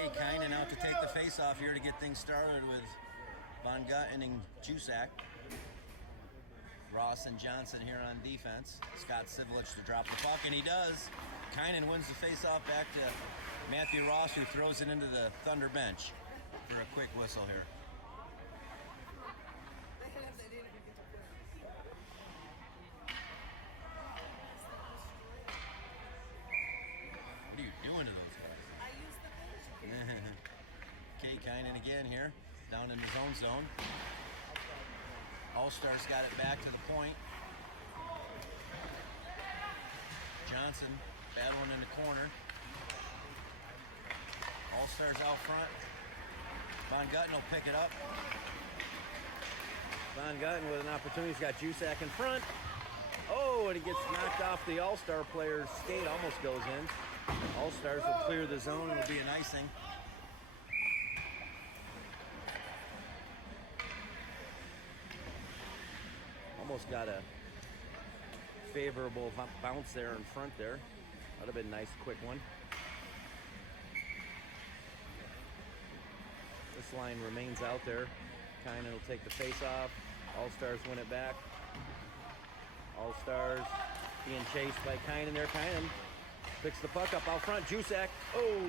Okay, Kynan out to take the face-off here to get things started with Von Gutten and Jusak. Ross and Johnson here on defense. Scott Sivilich to drop the puck, and he does. Kynan wins the face-off back to Matthew Ross, who throws it into the Thunder bench for a quick whistle here. What are you doing to those guys? I use the bench. Okay, Kynan again here, down in his own zone. All-Stars got it back to the point. Johnson battling in the corner. All-Stars out front. Von Gutten will pick it up. Von Gutten with an opportunity. He's got Jusak in front. Oh, and he gets knocked off the All-Star player's skate. Almost goes in. All-Stars will clear the zone. It'll be an icing. Almost got a favorable bounce there in front there. That'd have been a nice, quick one. This line remains out there. Kynan will take the face off. All-Stars win it back. All-Stars being chased by Kynan there. Kynan picks the puck up out front. Jusak. Oh!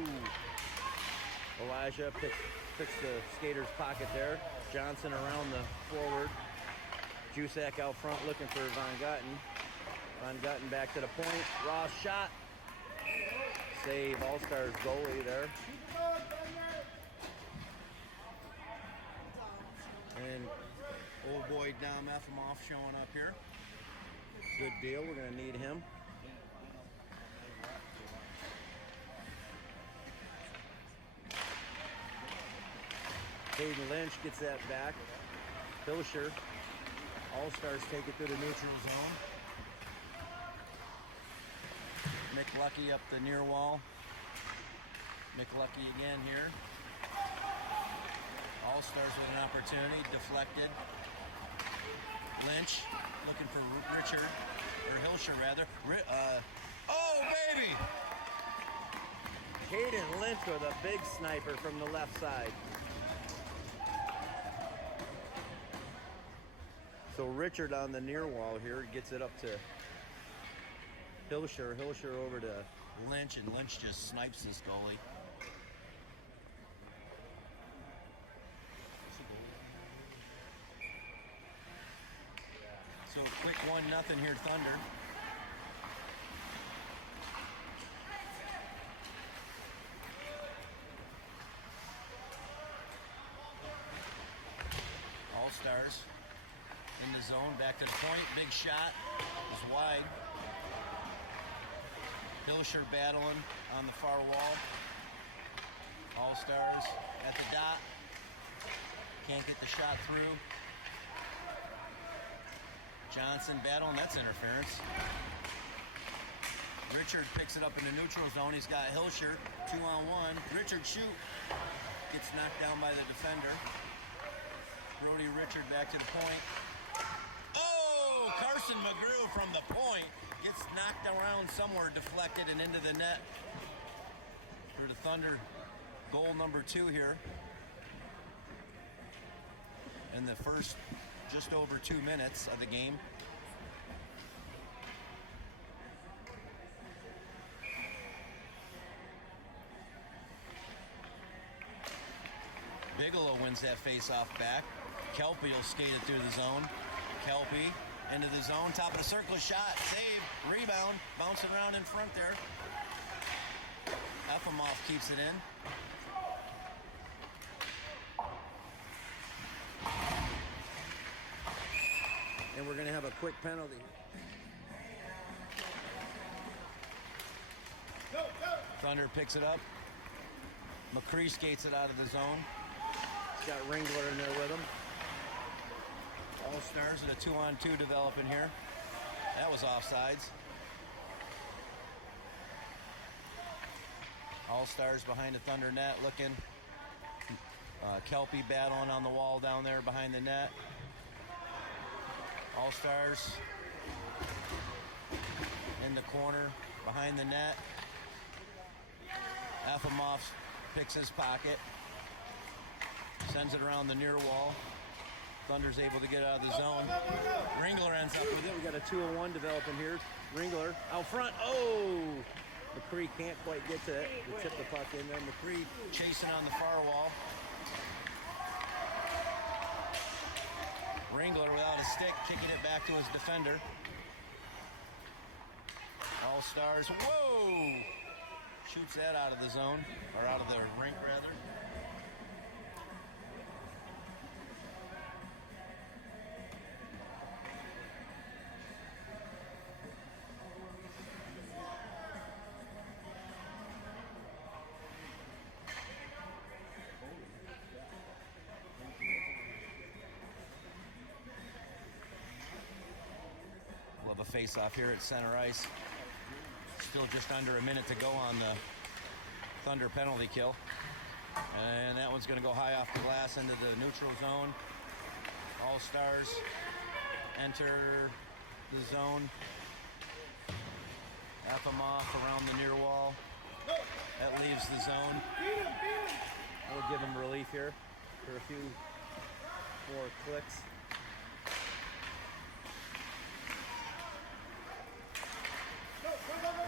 Elijah picks the skater's pocket there. Johnson around the forward. Jusak out front looking for Von Gutten. Von Gutten back to the point. Ross shot. Save All-Stars goalie there. And old boy Dom Efimoff showing up here. Good deal. We're going to need him. Hayden Lynch gets that back. Hilscher. All-Stars take it through the neutral zone. McLucky up the near wall. McLucky again here. All-Stars with an opportunity. Deflected. Lynch looking for Richard, or Hilscher rather. Oh, baby! Hayden Lynch with a big sniper from the left side. So Richard on the near wall here gets it up to Hilscher. Hilscher over to Lynch, and Lynch just snipes this goalie. So quick 1-0 here, Thunder. All-Stars in the zone, back to the point. Big shot is wide. Hilscher battling on the far wall. All-Stars at the dot. Can't get the shot through. Johnson battling, that's interference. Richard picks it up in the neutral zone. He's got Hilscher, 2-on-1. Richard shoot. Gets knocked down by the defender. Brody Richard back to the point. Oh, Carson McGrew from the point gets knocked around somewhere, deflected and into the net for the Thunder. Goal number 2 here in the first just over 2 minutes of the game. Bigelow wins that face-off back. Kelpie will skate it through the zone. Kelpie into the zone, top of the circle, shot, save, rebound, bouncing around in front there. Efimoff keeps it in. and we're going to have a quick penalty. Thunder picks it up. McCree skates it out of the zone. He's got Ringler in there with him. All-Stars at a 2-on-2 developing here. That was offsides. All-Stars behind the Thunder net looking. Kelpie battling on the wall down there behind the net. All-Stars in the corner behind the net. Efimoff picks his pocket, sends it around the near wall. Thunder's able to get out of the zone. Ringler ends up with it. We got a 2-on-1 developing here. Ringler out front. Oh! McCree can't quite get to it. To tip the puck in there. McCree chasing on the far wall. Ringler without a stick, kicking it back to his defender. All Stars, whoa! Shoots that out of the zone, or out of the rink rather. We'll have a face-off here at center ice. Still just under a minute to go on the Thunder penalty kill. And that one's going to go high off the glass into the neutral zone. All Stars enter the zone. Efimov around the near wall. That leaves the zone. We'll give him relief here for a few more clicks.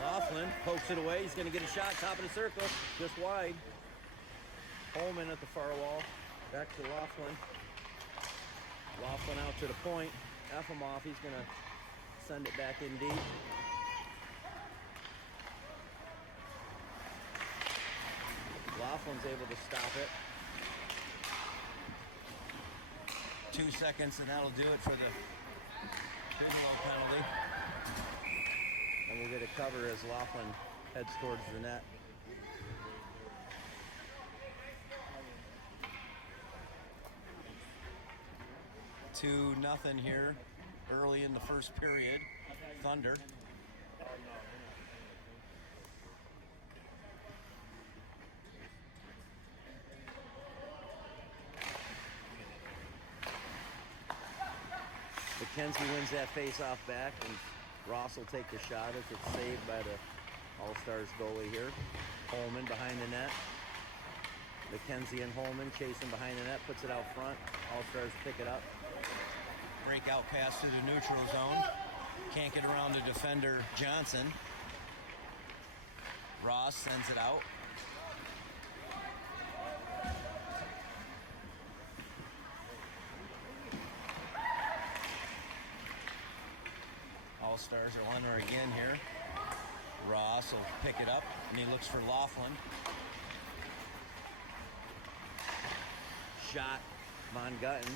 Laughlin pokes it away. He's going to get a shot, top of the circle, just wide. Holman at the far wall. Back to Laughlin. Laughlin out to the point. Efimov, he's going to send it back in deep. Laughlin's able to stop it. 2 seconds, and that'll do it for the Bidlow penalty. And we'll get a cover as Laughlin heads towards the net. Two nothing here early in the first period. Thunder. McKenzie wins that face-off back, and Ross will take the shot as it's saved by the All-Stars goalie here. Holman behind the net. McKenzie and Holman chasing behind the net, puts it out front. All-Stars pick it up. Breakout pass to the neutral zone. Can't get around the defender, Johnson. Ross sends it out. All-Stars are on her again here. Ross will pick it up, and he looks for Laughlin. Shot, Von Gutten.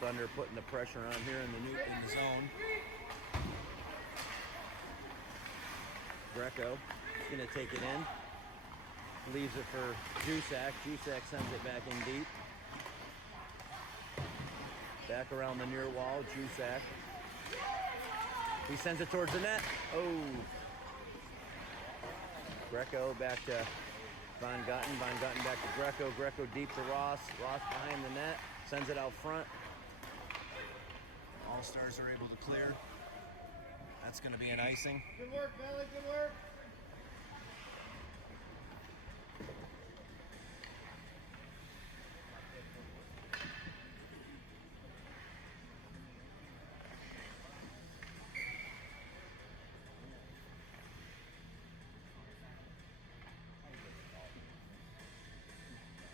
Thunder putting the pressure on here in the zone. Greco is going to take it in. Leaves it for Jusak. Jusak sends it back in deep. Back around the near wall, Jusak. He sends it towards the net. Oh. Greco back to Von Gutten. Von Gutten back to Greco. Greco deep to Ross. Ross behind the net. Sends it out front. All-Stars are able to clear. That's going to be an icing. Good work, Valley. Good work.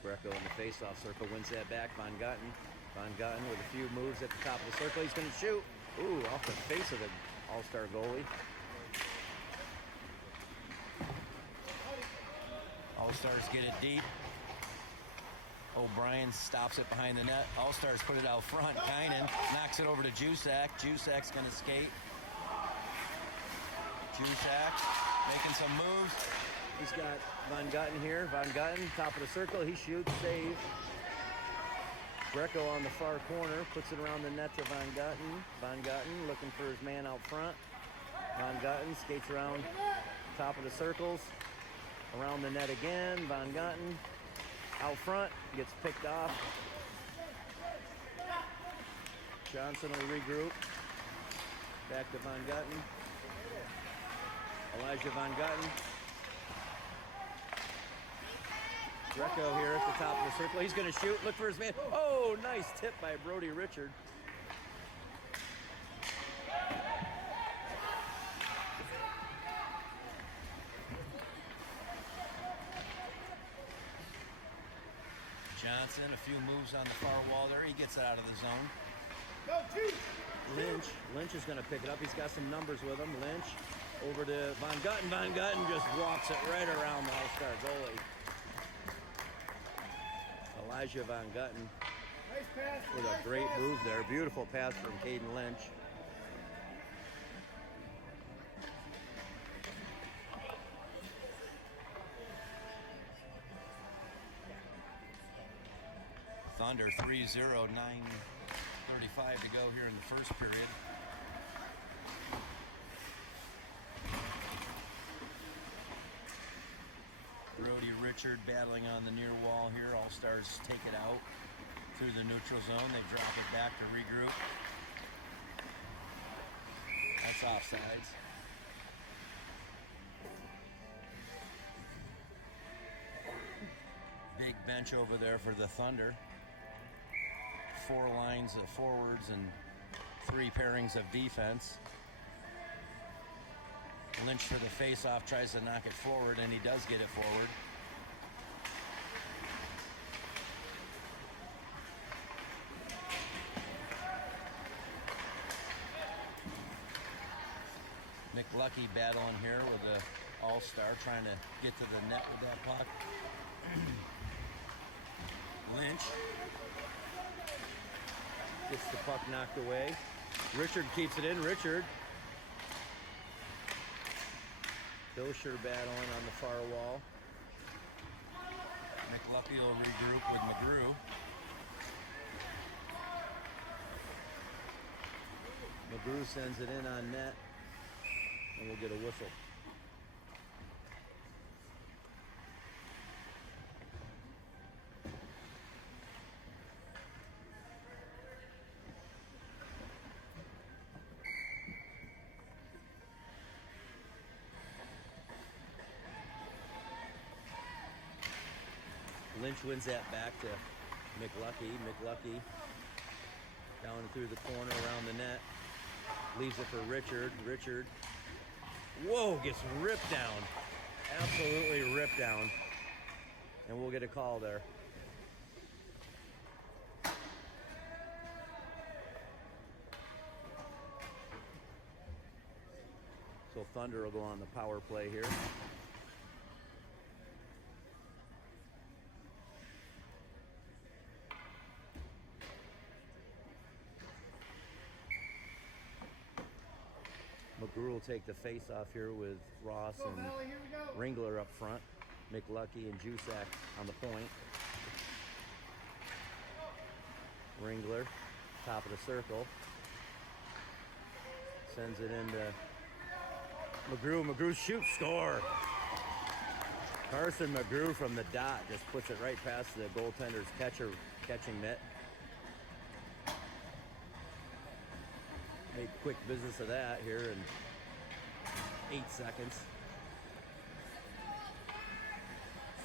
Greco in the face-off circle wins that back. Von Gutten. Von Gutten with a few moves at the top of the circle. He's going to shoot. Ooh, off the face of the All-Star goalie. All-Stars get it deep. O'Brien stops it behind the net. All-Stars put it out front. Kynan knocks it over to Jusak. Jusak's going to skate. Jusak making some moves. He's got Von Gutten here. Von Gutten, top of the circle. He shoots, save. Greco on the far corner, puts it around the net to Von Gutten. Von Gutten looking for his man out front. Von Gutten skates around top of the circles. Around the net again. Von Gutten out front, gets picked off. Johnson will regroup. Back to Von Gutten. Elijah Von Gutten. Greco here at the top of the circle. He's going to shoot. Look for his man. Oh, nice tip by Brody Richard. Johnson, a few moves on the far wall there. He gets it out of the zone. Lynch is going to pick it up. He's got some numbers with him. Lynch over to Von Gutten. Von Gutten just walks it right around the all-star goalie. Elijah Von Gutten with a great move there. Beautiful pass from Caden Lynch. Thunder 3-0, 9:35 to go here in the first period. Brody Richard battling on the near wall here. All-Stars take it out through the neutral zone. They drop it back to regroup. That's offsides. Big bench over there for the Thunder. 4 lines of forwards and 3 pairings of defense. Lynch for the face-off tries to knock it forward, and he does get it forward. McLucky battling here with the all-star, trying to get to the net with that puck. Lynch gets the puck knocked away. Richard keeps it in. Richard. Hilscher battling on the far wall. McLucky will regroup with McGrew. McGrew sends it in on net, and we'll get a whistle. Lynch wins that back to McLucky. McLucky down through the corner around the net. Leaves it for Richard. Richard, whoa, gets ripped down. Absolutely ripped down. And we'll get a call there. So Thunder will go on the power play here. McGrew will take the face-off here with Ross and Ringler up front. McLucky and Jusak on the point. Ringler, top of the circle. Sends it into McGrew. McGrew shoots, score! Carson McGrew from the dot just puts it right past the goaltender's catching net. Made quick business of that here in 8 seconds.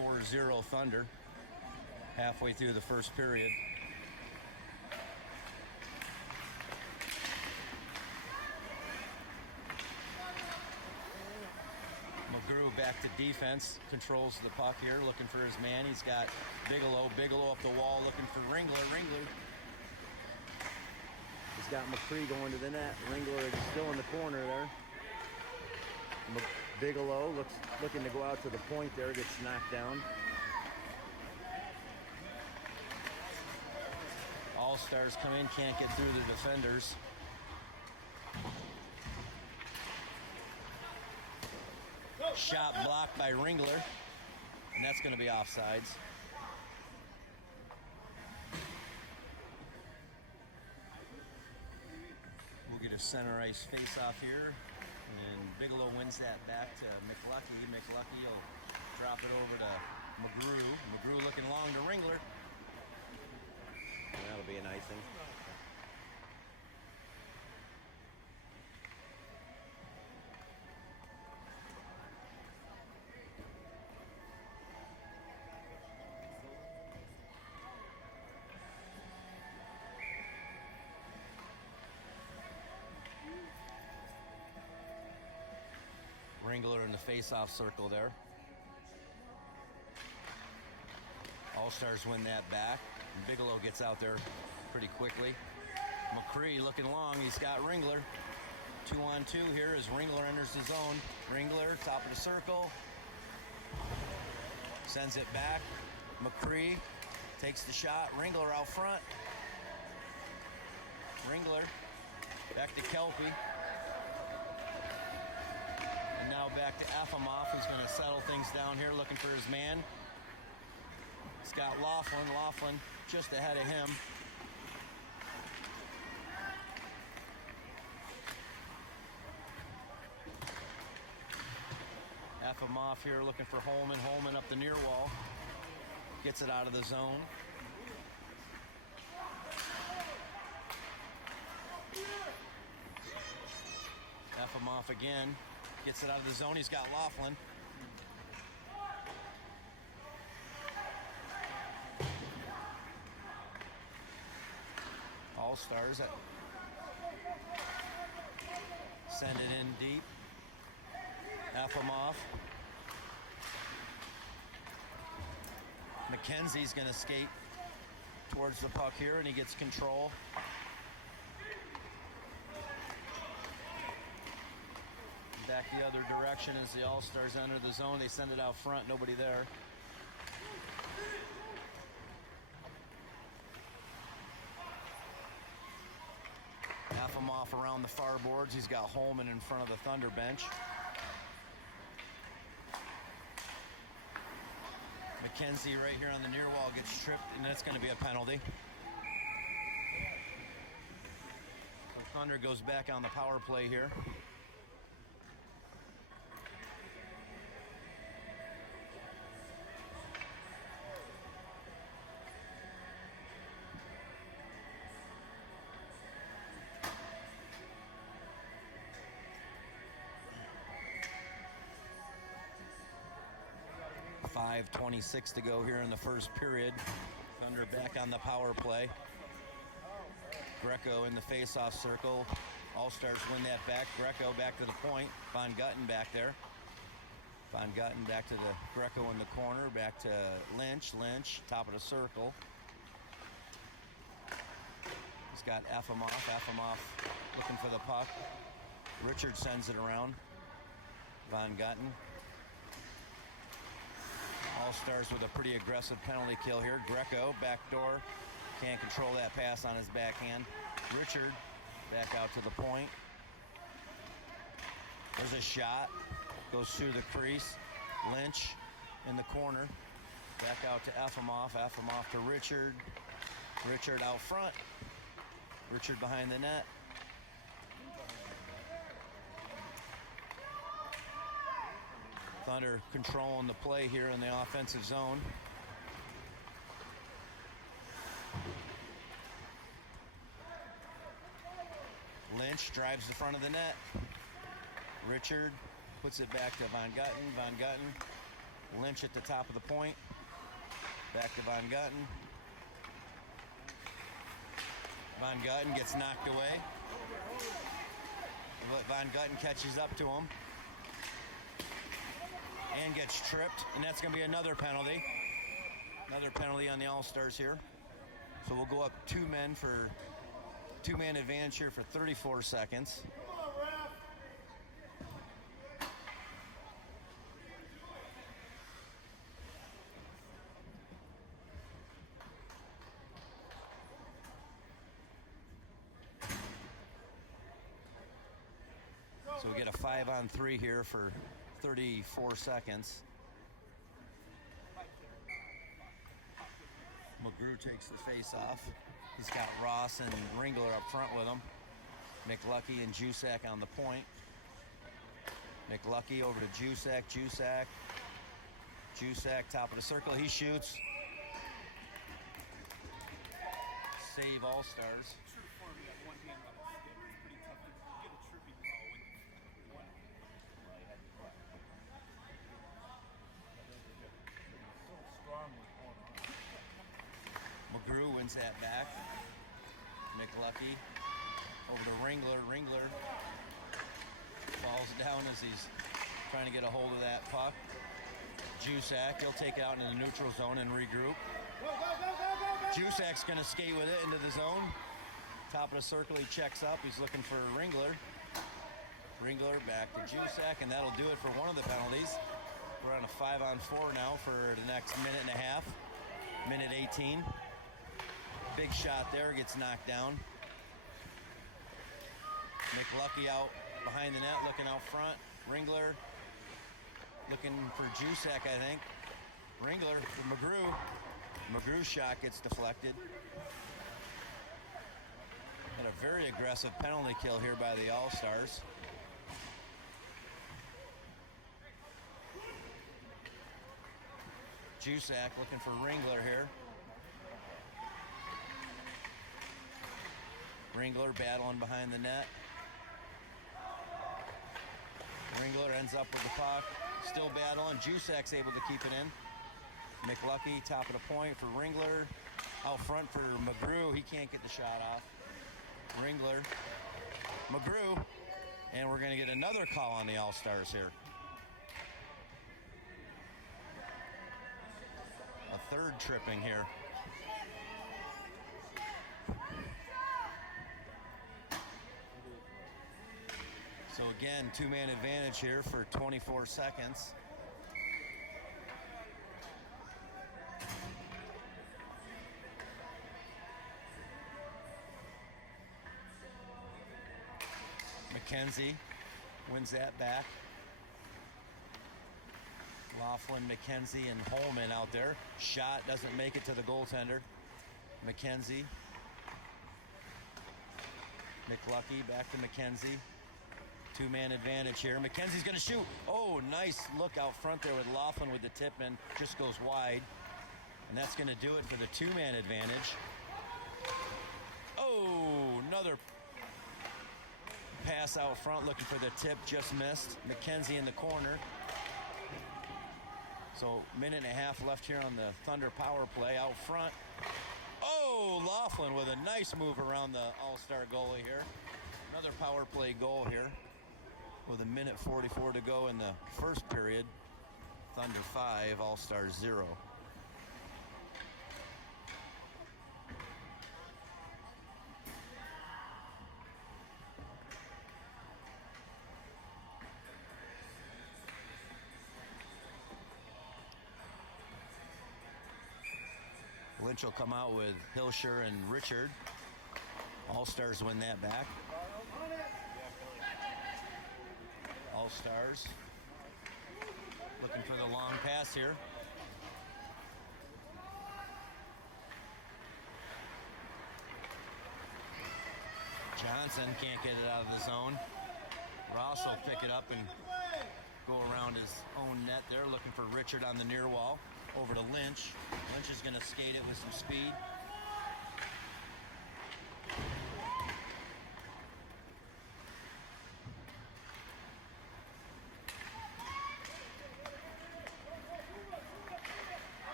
4-0 Thunder, halfway through the first period. McGrew back to defense, controls the puck here, looking for his man. He's got Bigelow. Bigelow up the wall, looking for Ringler. Ringler. He's got McCree going to the net. Ringler is still in the corner there. Bigelow looking to go out to the point there, gets knocked down. All-Stars come in, can't get through the defenders. Shot blocked by Ringler, and that's going to be offsides. We'll get a center ice face-off here, and Bigelow wins that back to McLucky. McLucky will drop it over to McGrew. McGrew looking long to Ringler. And that'll be an icing. Ringler in the face-off circle there. All-Stars win that back. And Bigelow gets out there pretty quickly. McCree looking long. He's got Ringler. 2-on-2 here as Ringler enters the zone. Ringler, top of the circle. Sends it back. McCree takes the shot. Ringler out front. Ringler back to Kelpie. And now back to Efimov, who's going to settle things down here, looking for his man. He's got Laughlin. Laughlin just ahead of him. Efimov here looking for Holman. Holman up the near wall. Gets it out of the zone. Efimov again. Gets it out of the zone. He's got Laughlin. All-Stars send it in deep. Efimov. McKenzie's going to skate towards the puck here, and he gets control. Back the other direction as the All-Stars enter the zone. They send it out front. Nobody there. Efimov around the far boards. He's got Holman in front of the Thunder bench. McKenzie right here on the near wall gets tripped, and that's going to be a penalty. So Thunder goes back on the power play here. .5:26 to go here in the first period. Thunder back on the power play. Greco in the face-off circle. All-Stars win that back. Greco back to the point. Von Gutten back there. Von Gutten back to the Greco in the corner. Back to Lynch. Lynch, top of the circle. He's got Efimov. Efimov looking for the puck. Richard sends it around. Von Gutten. All-Stars with a pretty aggressive penalty kill here. Greco, backdoor. Can't control that pass on his backhand. Richard, back out to the point. There's a shot. Goes through the crease. Lynch in the corner. Back out to Efimov. Efimov to Richard. Richard out front. Richard behind the net. Thunder controlling the play here in the offensive zone. Lynch drives the front of the net. Richard puts it back to Von Gutten. Von Gutten. Lynch at the top of the point. Back to Von Gutten. Von Gutten gets knocked away. But Von Gutten catches up to him. And gets tripped, and that's going to be another penalty. Another penalty on the All-Stars here. So we'll go up two-man advantage here for 34 seconds. So we get a 5-on-3 here for 34 seconds. McGrew takes the face off. He's got Ross and Ringler up front with him. McLucky and Jusak on the point. McLucky over to Jusak. Jusak top of the circle. He shoots. Save All-Stars. McGrew wins that back. McLucky over to Ringler. Ringler falls down as he's trying to get a hold of that puck. Jusak, he'll take it out in the neutral zone and regroup. Jusak's gonna skate with it into the zone. Top of the circle, he checks up. He's looking for Ringler. Ringler back to Jusak, and that'll do it for one of the penalties. We're on a 5-on-4 now for the next minute and a half. Minute 18. Big shot there, gets knocked down. McLucky out behind the net, looking out front. Ringler looking for Jusak, I think. Ringler for McGrew. McGrew's shot gets deflected. Had a very aggressive penalty kill here by the All-Stars. Jusak looking for Ringler here. Ringler battling behind the net. Ringler ends up with the puck. Still battling. Jusak's able to keep it in. McLucky, top of the point for Ringler. Out front for McGrew. He can't get the shot off. Ringler. McGrew. And we're going to get another call on the All-Stars here. A third tripping here. So again, two-man advantage here for 24 seconds. McKenzie wins that back. Laughlin, McKenzie, and Holman out there. Shot doesn't make it to the goaltender. McKenzie. McLucky back to McKenzie. Two-man advantage here. McKenzie's going to shoot. Oh, nice look out front there with Laughlin with the tip in. Just goes wide. And that's going to do it for the two-man advantage. Oh, another pass out front looking for the tip. Just missed. McKenzie in the corner. So minute and a half left here on the Thunder power play out front. Oh, Laughlin with a nice move around the All-Star goalie here. Another power play goal here with a minute 44 to go in the first period. Thunder 5, All-Stars 0. Lynch will come out with Hilscher and Richard. All-Stars win that back. All-Stars looking for the long pass here. Johnson can't get it out of the zone. Ross will pick it up and go around his own net there, looking for Richard on the near wall. Over to Lynch. Lynch is going to skate it with some speed.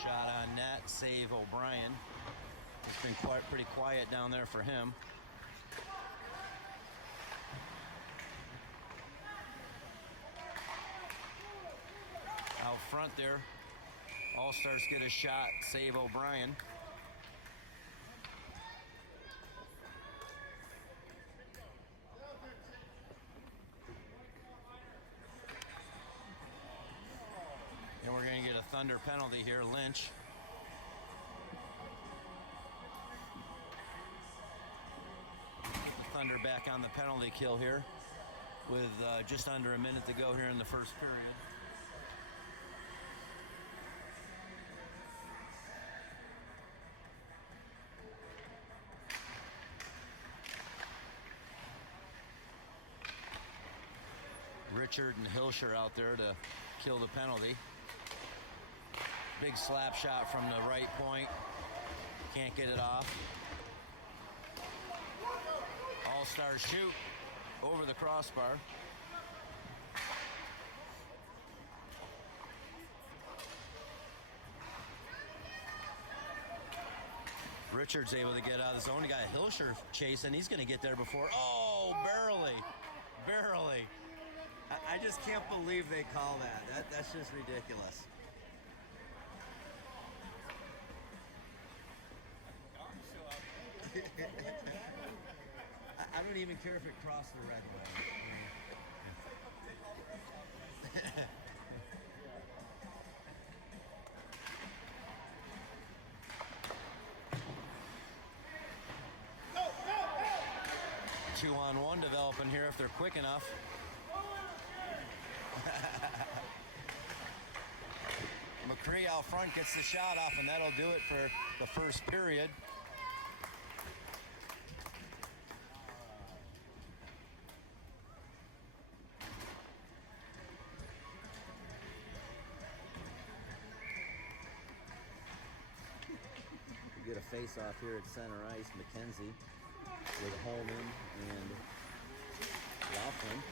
Shot on net, save O'Brien. It's been pretty quiet down there for him. Out front there, All-Stars get a shot, save O'Brien. And we're going to get a Thunder penalty here, Lynch. The Thunder back on the penalty kill here with just under a minute to go here in the first period. Richard and Hilscher out there to kill the penalty. Big slap shot from the right point. Can't get it off. All-Stars shoot over the crossbar. Richard's able to get out of the zone. He got Hilscher chasing. He's going to get there before. Oh, barely. Barely. I just can't believe they call that. That's just ridiculous. I don't even care if it crossed the red way. 2-on-1 developing here if they're quick enough. McCree out front gets the shot off, and that'll do it for the first period. We get a face-off here at center ice. McKenzie with Holman and Laughlin.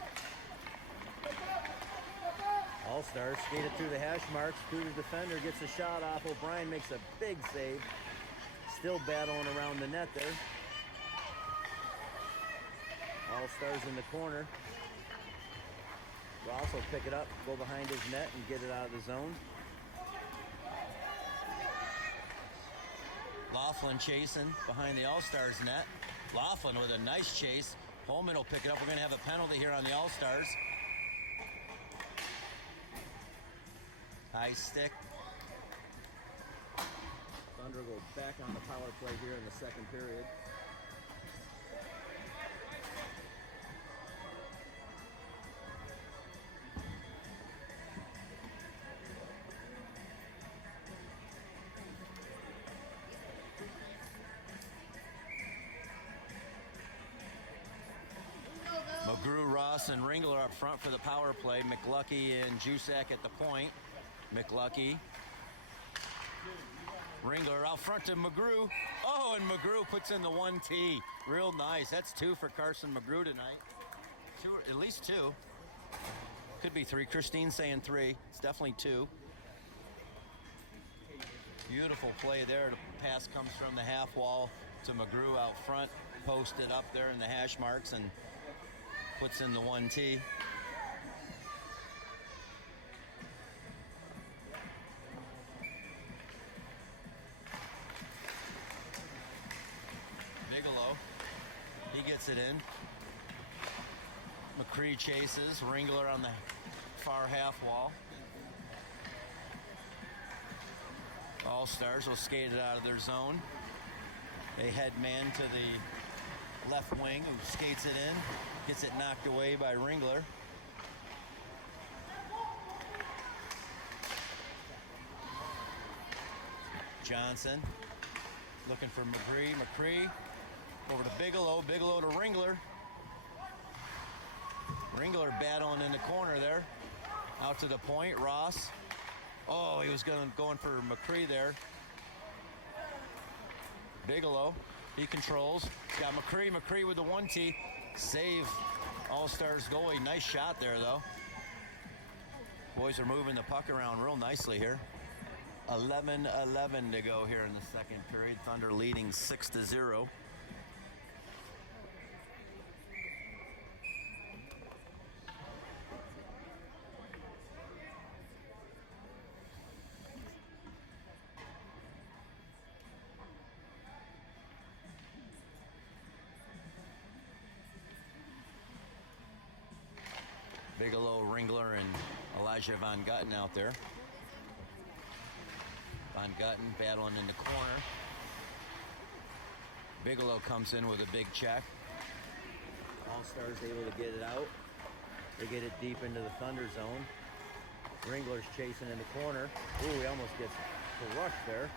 All-Stars skated through the hash marks, through the defender, gets a shot off. O'Brien makes a big save. Still battling around the net there. All-Stars in the corner. Ross will pick it up, go behind his net, and get it out of the zone. Laughlin chasing behind the All-Stars net. Laughlin with a nice chase. Holman will pick it up. We're going to have a penalty here on the All-Stars. High stick. Thunder go back on the power play here in the second period. McGrew, Ross, and Ringler up front for the power play. McLucky and Jusak at the point. McLucky. Ringler out front to McGrew. Oh, and McGrew puts in the 1T. Real nice. That's 2 for Carson McGrew tonight. 2, at least 2. Could be 3. Christine's saying 3. It's definitely 2. Beautiful play there. The pass comes from the half wall to McGrew out front. Posted up there in the hash marks and puts in the 1T. Bigelow, he gets it in. McCree chases. Ringler on the far half wall. All-Stars will skate it out of their zone. They head man to the left wing who skates it in. Gets it knocked away by Ringler. Johnson looking for McCree. McCree over to Bigelow. Bigelow to Ringler. Ringler battling in the corner there. Out to the point. Ross. Oh, he was going for McCree there. Bigelow. He controls. Got McCree. McCree with the 1T. Save. All-Stars goalie. Nice shot there, though. Boys are moving the puck around real nicely here. 11-11 to go here in the second period. Thunder leading 6-0. Bigelow, Ringler, and Elijah Von Gutten out there. Von Gutten battling in the corner. Bigelow comes in with a big check. All-Stars able to get it out. They get it deep into the Thunder zone. Ringler's chasing in the corner. Ooh, he almost gets the rush there.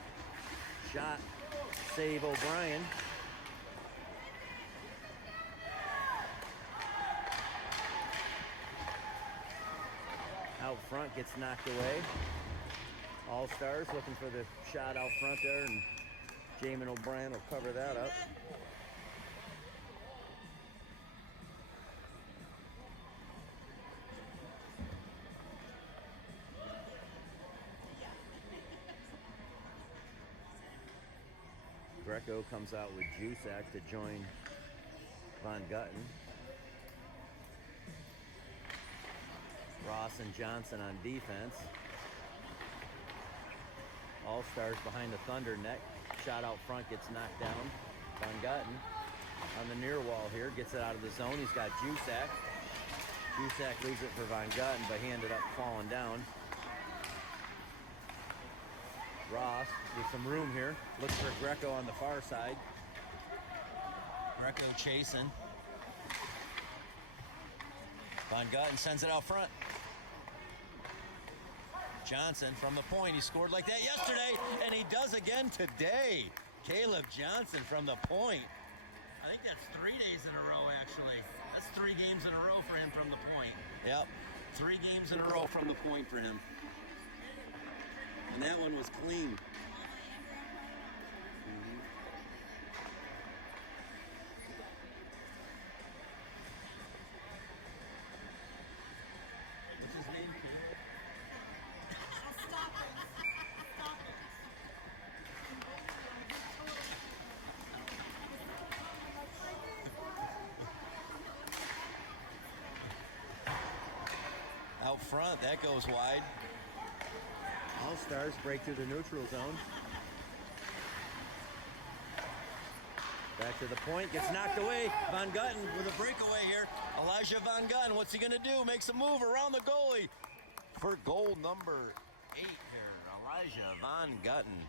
Shot, save O'Brien. Out front, gets knocked away. All-Stars looking for the shot out front there, and Jamin O'Brien will cover that up. Greco comes out with Jusak to join Von Gutten. Ross and Johnson on defense. All-Stars behind the Thunder net. Shot out front, gets knocked down. Van Gutten on the near wall here, gets it out of the zone. He's got Jusak. Jusak leaves it for Van Gutten, but he ended up falling down. Ross with some room here. Looks for Greco on the far side. Greco chasing. Van Gutten sends it out front. Johnson from the point. He scored like that yesterday, and he does again today. Caleb Johnson from the point. I think that's 3 days in a row, actually. That's 3 games in a row for him from the point. Yep, 3 games in a row from the point for him. And that one was clean. What's his name, kid? Stop it. Stop it. Out front, that goes wide. All-Stars break through the neutral zone. Back to the point, gets knocked away. Van Gutten With a breakaway here, Elijah Van Gutten, what's he gonna do? Makes a move around the goalie for goal number 8 here. Elijah Van Gutten.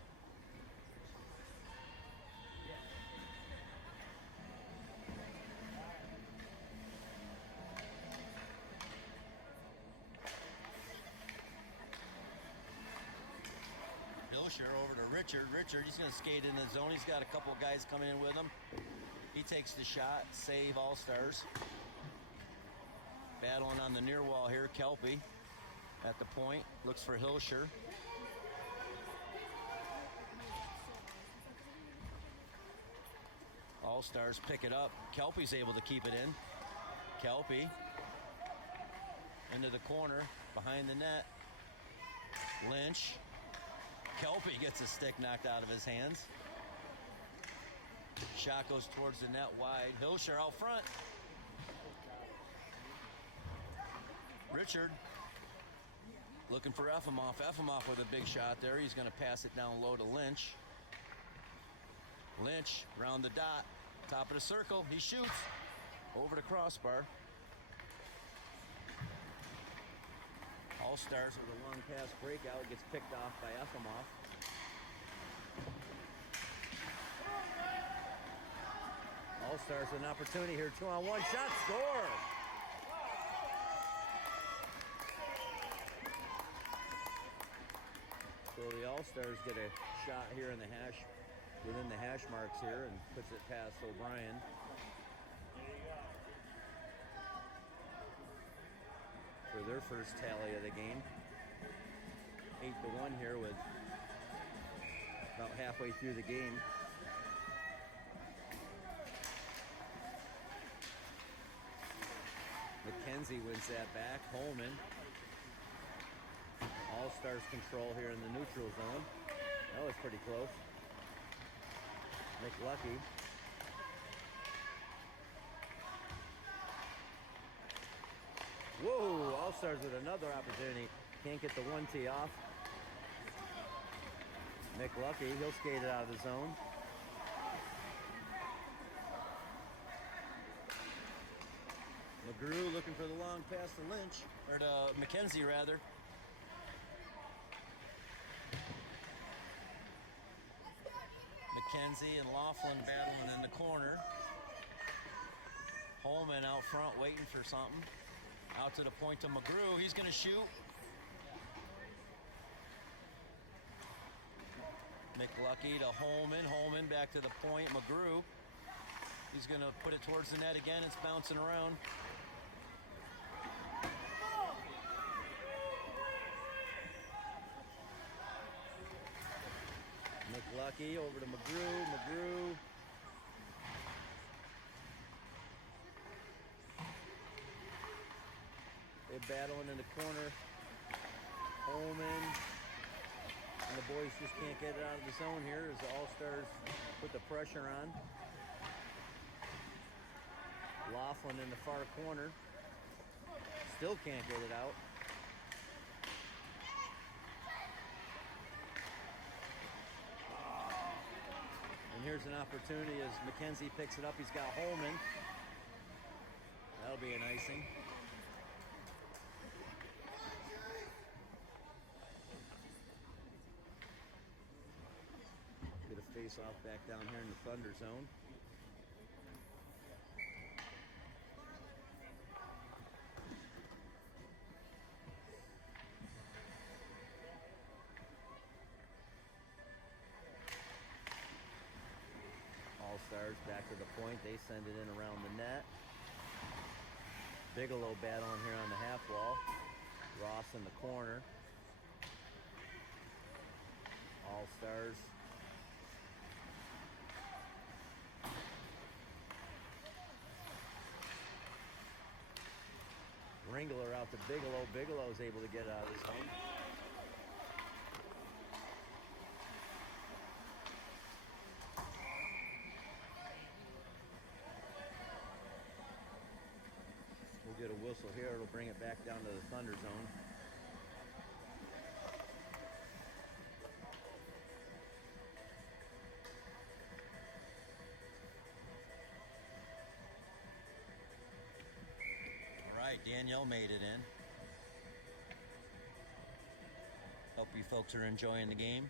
Hilscher over to Richard. Richard, he's going to skate in the zone. He's got a couple guys coming in with him. He takes the shot. Save All-Stars. Battling on the near wall here. Kelpie at the point. Looks for Hilscher. All-Stars pick it up. Kelpie's able to keep it in. Kelpie into the corner behind the net. Lynch. Kelpie gets a stick knocked out of his hands. Shot goes towards the net wide. Hilscher out front. Richard looking for Efimov. Efimov with a big shot there. He's going to pass it down low to Lynch. Lynch round the dot. Top of the circle. He shoots. Over the crossbar. All-Stars with a long pass breakout, gets picked off by Efimov. All-Stars with an opportunity here, 2-on-1 shot, score! So the All-Stars get a shot here in the hash, within the hash marks here, and puts it past O'Brien. For their first tally of the game. 8-1 here with about halfway through the game. McKenzie wins that back. Holman. All-Stars control here in the neutral zone. That was pretty close. McLucky. Whoa, All-Stars with another opportunity. Can't get the 1-tee off. McLucky, he'll skate it out of the zone. McGrew looking for the long pass to Lynch. Or to McKenzie, rather. McKenzie and Laughlin battling in the corner. Holman out front waiting for something. Out to the point to McGrew. He's going to shoot. McLucky to Holman. Holman back to the point. McGrew. He's going to put it towards the net again. It's bouncing around. McLucky over to McGrew. McGrew. They're battling in the corner. Holman. And the boys just can't get it out of the zone here as the All-Stars put the pressure on. Laughlin in the far corner. Still can't get it out. And here's an opportunity as McKenzie picks it up. He's got Holman. That'll be an icing. Get a face-off back down here in the Thunder zone. All-Stars back to the point. They send it in around the net. Bigelow battling here on the half wall. Ross in the corner. All-Stars. Ringler out to Bigelow. Bigelow's able to get it out of the zone. We'll get a whistle here. It'll bring it back down to the Thunder zone. All right, Danielle made it in. Hope you folks are enjoying the game.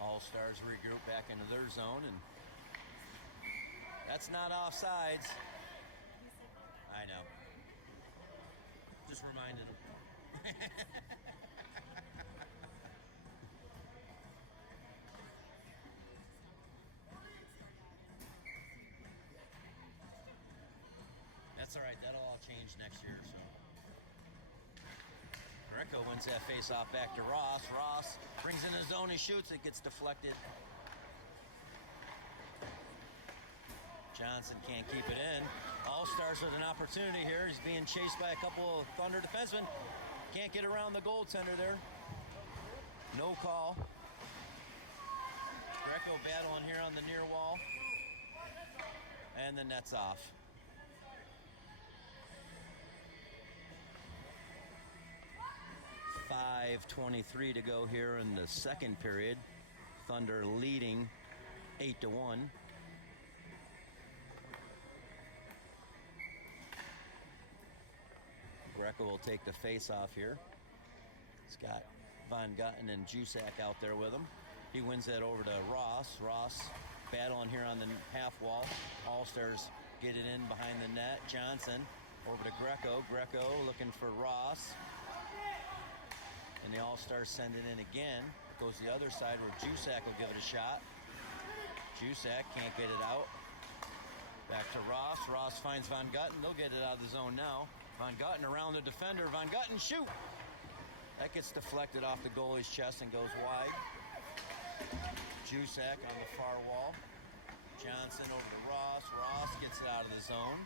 All-Stars regroup back into their zone, and that's not offsides. I know. Just reminded them. That's all right. That'll all change next year. So Greco wins that face-off back to Ross. Ross brings in his zone. He shoots. It gets deflected. Johnson can't keep it in. All-Stars with an opportunity here. He's being chased by a couple of Thunder defensemen. Can't get around the goaltender there. No call. Greco battling here on the near wall. And the net's off. .5:23 to go here in the second period. Thunder leading 8-1. Greco will take the face-off here. He's got Von Gutten and Jusak out there with him. He wins that over to Ross. Ross battling here on the half wall. All-Stars get it in behind the net. Johnson over to Greco. Greco looking for Ross. And the All-Stars send it in again. Goes the other side where Jusak will give it a shot. Jusak can't get it out. Back to Ross. Ross finds Von Gutten. They'll get it out of the zone now. Von Gutten around the defender. Von Gutten, shoot! That gets deflected off the goalie's chest and goes wide. Jusak on the far wall. Johnson over to Ross. Ross gets it out of the zone.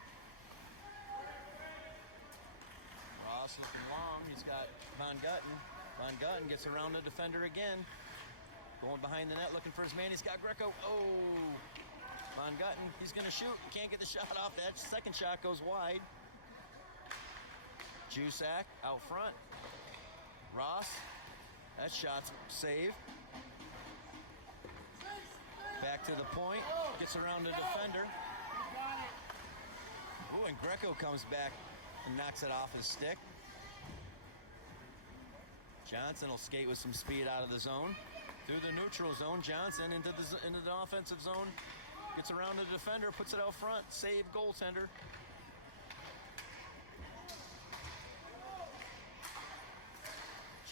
Ross looking long. He's got Von Gutten. Von Gutten gets around the defender again. Going behind the net looking for his man. He's got Greco. Oh! Von Gutten, he's going to shoot. Can't get the shot off. That second shot goes wide. Jusak out front. Ross, that shot's saved. Back to the point, gets around the defender. Ooh, and Greco comes back and knocks it off his stick. Johnson will skate with some speed out of the zone. Through the neutral zone, Johnson into the offensive zone. Gets around the defender, puts it out front. Save goaltender.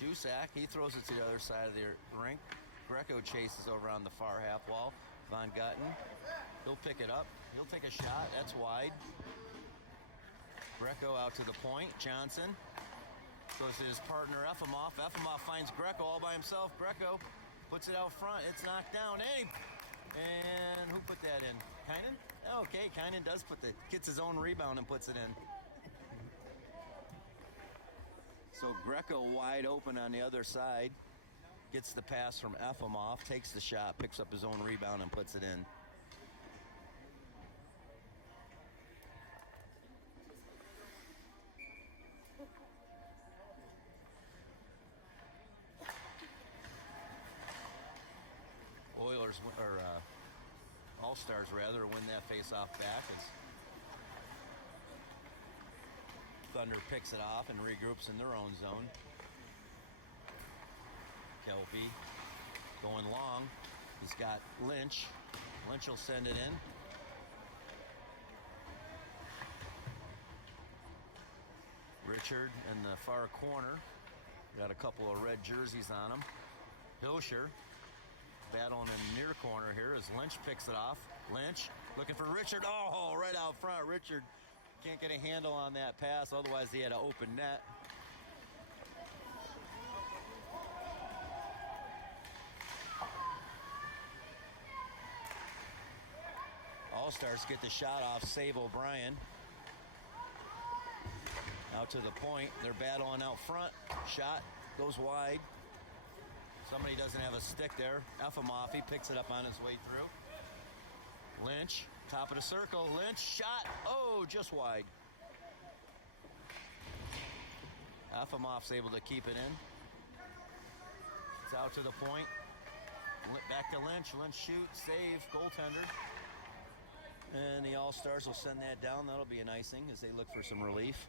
Jusak, he throws it to the other side of the rink. Greco chases over on the far half wall. Von Gutten, he'll pick it up. He'll take a shot. That's wide. Greco out to the point. Johnson goes to his partner, Efimov. Efimov finds Greco all by himself. Greco puts it out front. It's knocked down. And who put that in? Kynan? Okay, Kynan does gets his own rebound and puts it in. So Greco wide open on the other side. Gets the pass from Efimov, takes the shot, picks up his own rebound and puts it in. Oilers, or All-Stars rather, win that face-off back as Thunder picks it off and regroups in their own zone. Kelpie going long. He's got Lynch. Lynch will send it in. Richard in the far corner. Got a couple of red jerseys on him. Hilscher battling in the near corner here as Lynch picks it off. Lynch looking for Richard. Oh, right out front. Richard can't get a handle on that pass. Otherwise, he had an open net. All-Stars get the shot off. Save O'Brien. Out to the point. They're battling out front. Shot goes wide. Somebody doesn't have a stick there. Efimov, he picks it up on his way through. Lynch, top of the circle. Lynch, shot. Oh, just wide. Efimov's able to keep it in. It's out to the point. Back to Lynch. Lynch shoots, save, goaltender. And the All-Stars will send that down. That'll be an icing as they look for some relief.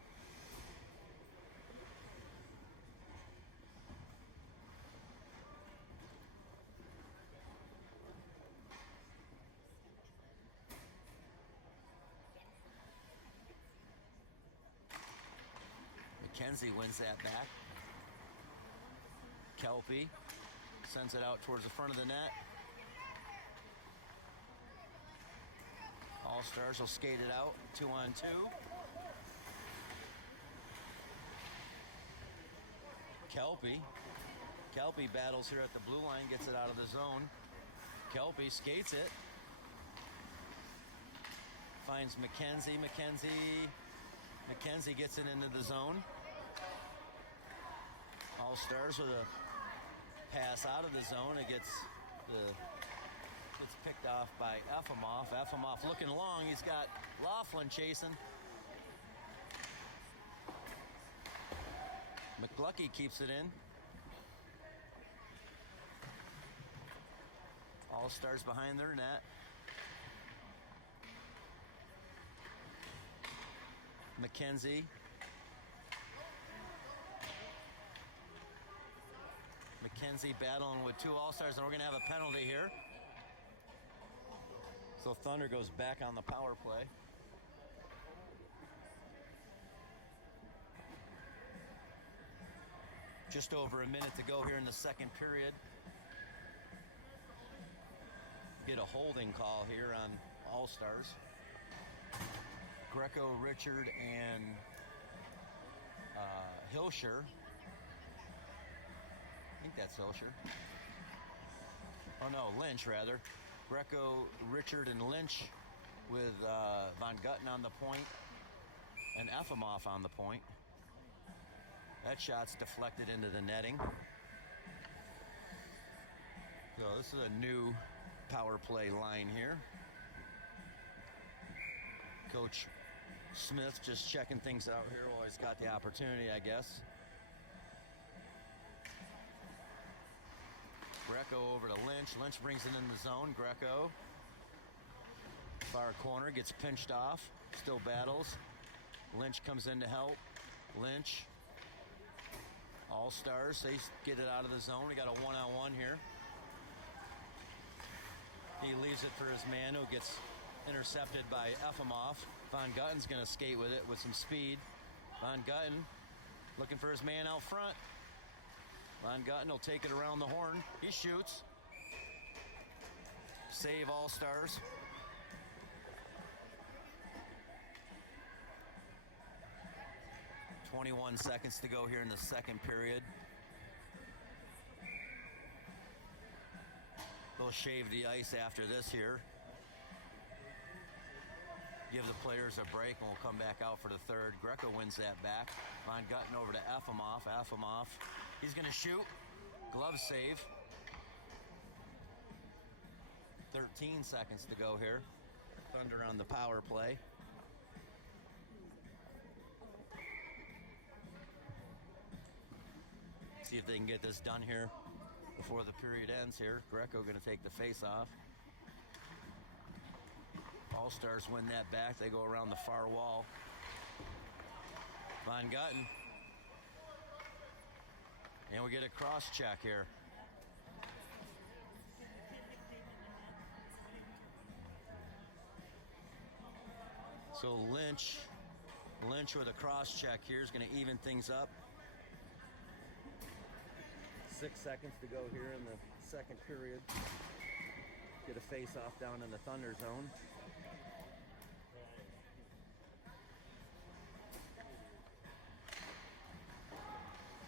McKenzie wins that back. Kelpie sends it out towards the front of the net. All-Stars will skate it out, 2-on-2. Kelpie battles here at the blue line, gets it out of the zone. Kelpie skates it. Finds McKenzie. McKenzie gets it into the zone. All-Stars with a pass out of the zone. It gets picked off by Efimov. Efimov looking long. He's got Laughlin chasing. McLucky keeps it in. All-Stars behind their net. McKenzie. McKenzie battling with two All-Stars, and we're going to have a penalty here. So Thunder goes back on the power play. Just over a minute to go here in the second period. Get a holding call here on All-Stars. Greco, Richard, and Hilscher. I think that's Hilscher. Oh no, Lynch rather. Greco, Richard, and Lynch with Von Gutten on the point and Efimov on the point. That shot's deflected into the netting. So this is a new power play line here. Coach Smith just checking things out here while he's got the opportunity, I guess. Greco over to Lynch. Lynch brings it in the zone. Greco. Far corner, gets pinched off. Still battles. Lynch comes in to help. Lynch. All-Stars, they get it out of the zone. We got a one-on-one here. He leaves it for his man who gets intercepted by Efimov. Von Gutten's going to skate with it with some speed. Von Gutten looking for his man out front. Von Gutten will take it around the horn. He shoots. Save All-Stars. .21 seconds to go here in the second period. They'll shave the ice after this here. Give the players a break, and we'll come back out for the third. Greco wins that back. Von Gutten over to Efimov. Efimov, he's going to shoot. Glove save. 13 seconds to go here. Thunder on the power play. See if they can get this done here before the period ends here. Greco going to take the face off. All-Stars win that back. They go around the far wall. Von Gutten. And we get a cross check here. So Lynch with a cross check here is going to even things up. 6 seconds to go here in the second period. Get a face off down in the Thunder zone.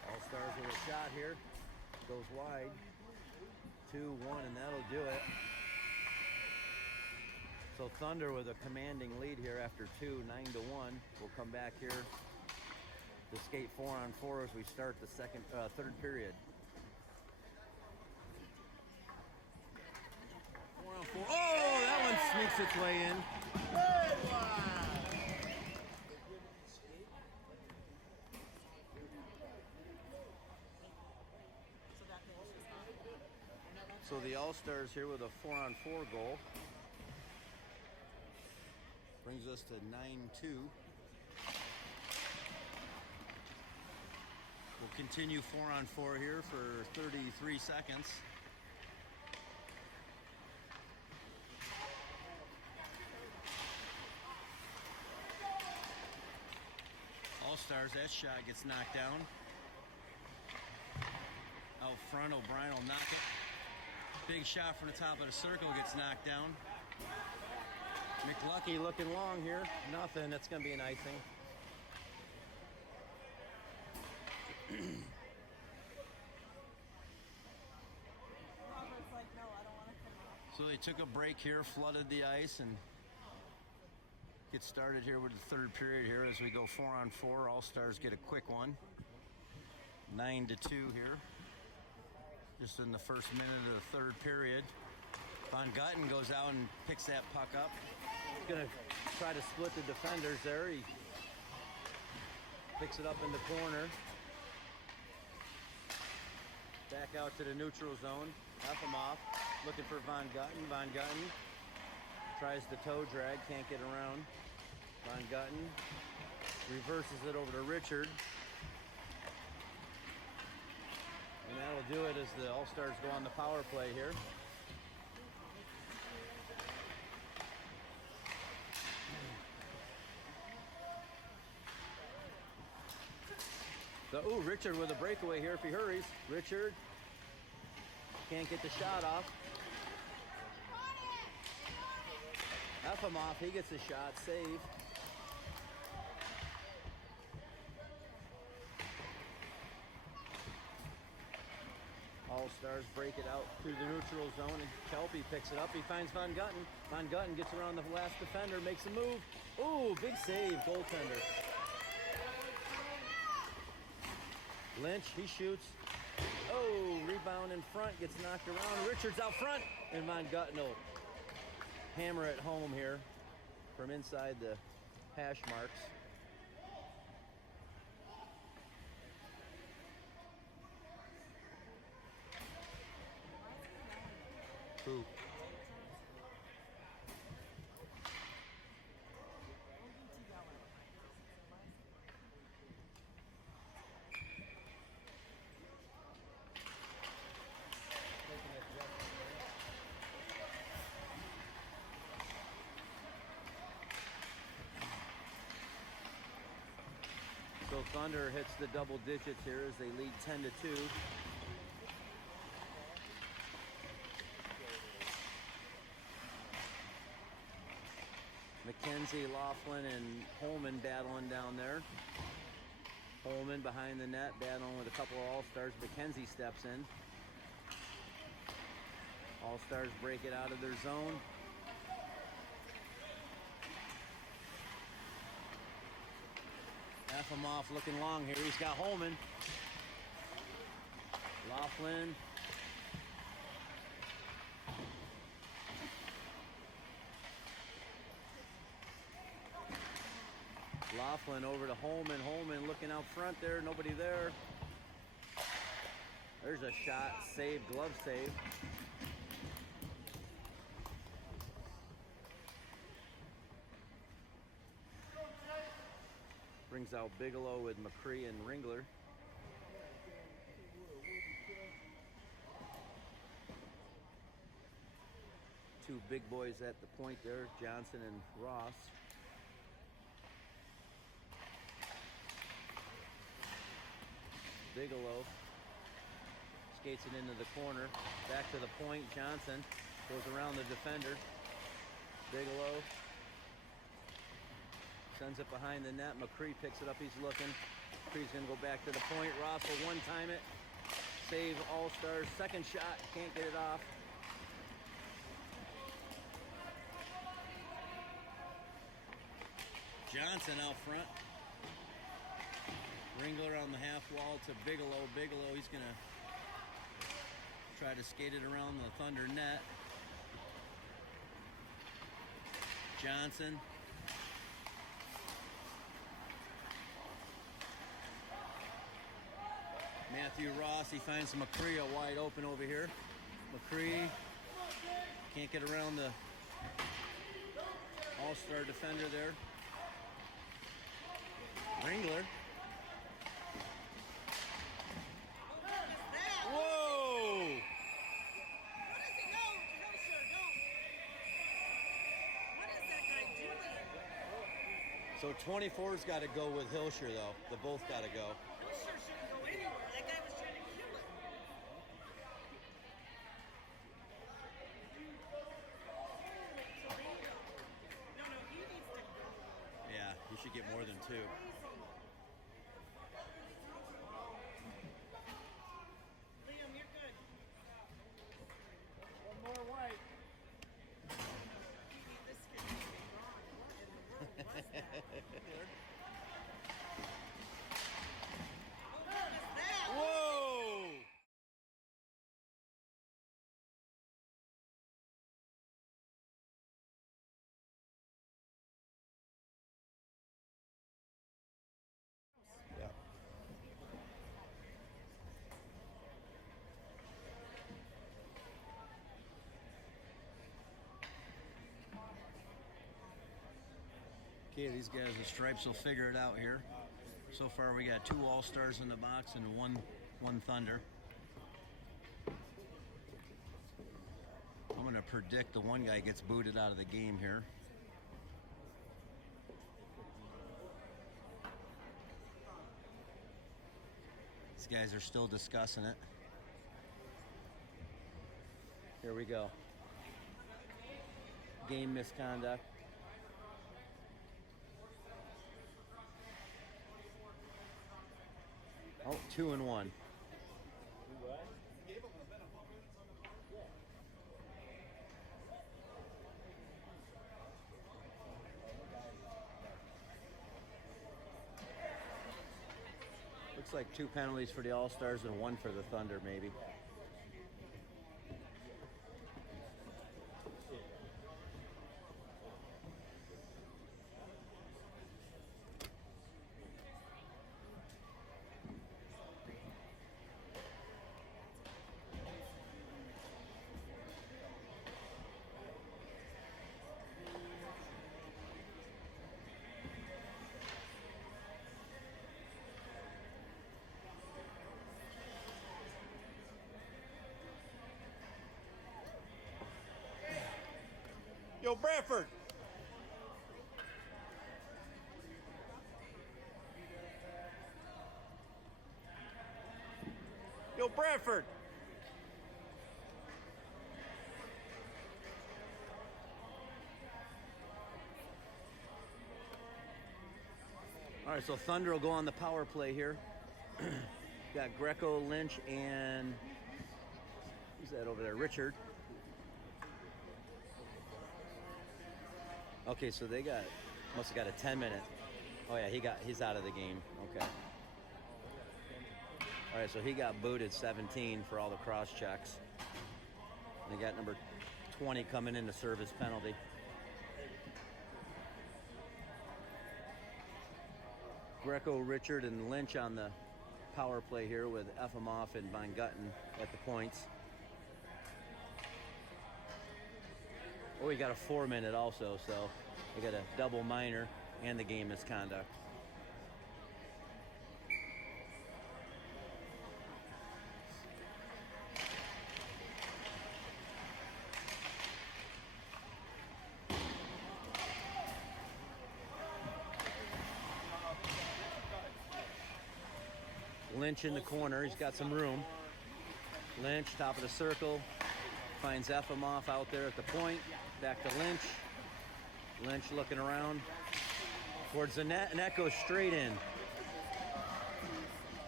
All-Stars with a shot here. Goes wide. 2-1, and that'll do it. So Thunder with a commanding lead here after 2, 9-1. We'll come back here to skate 4-on-4 as we start the third period. 4-on-4. Oh, that one sneaks its way in. So the All-Stars here with a 4-on-4 goal. Brings us to 9-2. We'll continue 4-on-4 here for 33 seconds. All-Stars, that shot gets knocked down. Out front, O'Brien will knock it. Big shot from the top of the circle gets knocked down. McLucky looking long here. Nothing. That's going to be an icing. Robert's like, no, I don't want to come off. So they took a break here, flooded the ice, and get started here with the third period here as we go 4-on-4. All-Stars get a quick one. 9-2 here. Just in the first minute of the third period. Von Gutten goes out and picks that puck up. He's going to try to split the defenders there. He picks it up in the corner. Back out to the neutral zone. Efimov looking for Von Gutten. Von Gutten tries the toe drag, can't get around. Von Gutten reverses it over to Richard. And that'll do it as the All-Stars go on the power play here. So, ooh, Richard with a breakaway here if he hurries. Richard can't get the shot off. Efimov, he gets a shot, save. All-Stars break it out through the neutral zone, and Kelpie picks it up. He finds Von Gutten. Von Gutten gets around the last defender, makes a move. Ooh, big save, goaltender. Lynch, he shoots. Oh, rebound in front, gets knocked around. Richards out front, and Von Gutten will hammer it home here from inside the hash marks. Who? So Thunder hits the double digits here as they lead 10-2. McKenzie, Laughlin, and Holman battling down there. Holman behind the net, battling with a couple of All-Stars. McKenzie steps in. All-Stars break it out of their zone. Efimov looking long here. He's got Holman. Laughlin. Laughlin over to Holman. Holman looking out front there. Nobody there. There's a shot, save, glove save. Brings out Bigelow with McCree and Ringler. Two big boys at the point there, Johnson and Ross. Bigelow skates it into the corner. Back to the point, Johnson goes around the defender. Bigelow sends it behind the net. McCree picks it up, he's looking. McCree's gonna go back to the point. Ross will one-time it. Save All-Stars, second shot, can't get it off. Johnson out front. Ringler on the half wall to Bigelow. Bigelow, he's gonna try to skate it around the Thunder net. Johnson. Matthew Ross, he finds McCree wide open over here. McCree can't get around the All-Star defender there. Ringler. Whoa! What is he going? Hilscher, don't. What is that guy doing? So 24's got to go with Hilscher, though. They both got to go. Hilscher shouldn't go anywhere. That guy was trying to kill him. No, he needs to go. Yeah, he should get more than two. Liam, you're good. One more white. This kid is gone. What in the world was that? What is that? Whoa! Yeah. Okay, these guys, the Stripes will figure it out here. So far, we got 2 All-Stars in the box and one Thunder. I'm going to predict the one guy gets booted out of the game here. These guys are still discussing it. Here we go. Game misconduct. Oh, 2-1. Looks like 2 penalties for the All-Stars and 1 for the Thunder, maybe. Yo, Bradford! Yo, Bradford! All right, so Thunder will go on the power play here. Got Greco, Lynch, and who's that over there? Richard. Okay, so they must have got a 10-minute. Oh yeah, he's out of the game. Okay. All right, so he got booted 17 for all the cross checks. They got number 20 coming in to serve his penalty. Greco, Richard, and Lynch on the power play here with Efimov and Von Gutten at the points. Oh, we got a 4-minute also, so we got a double minor and the game misconduct. Lynch in the corner, he's got some room. Lynch, top of the circle, finds Efimov out there at the point. Back to Lynch. Lynch looking around towards the net, and that goes straight in.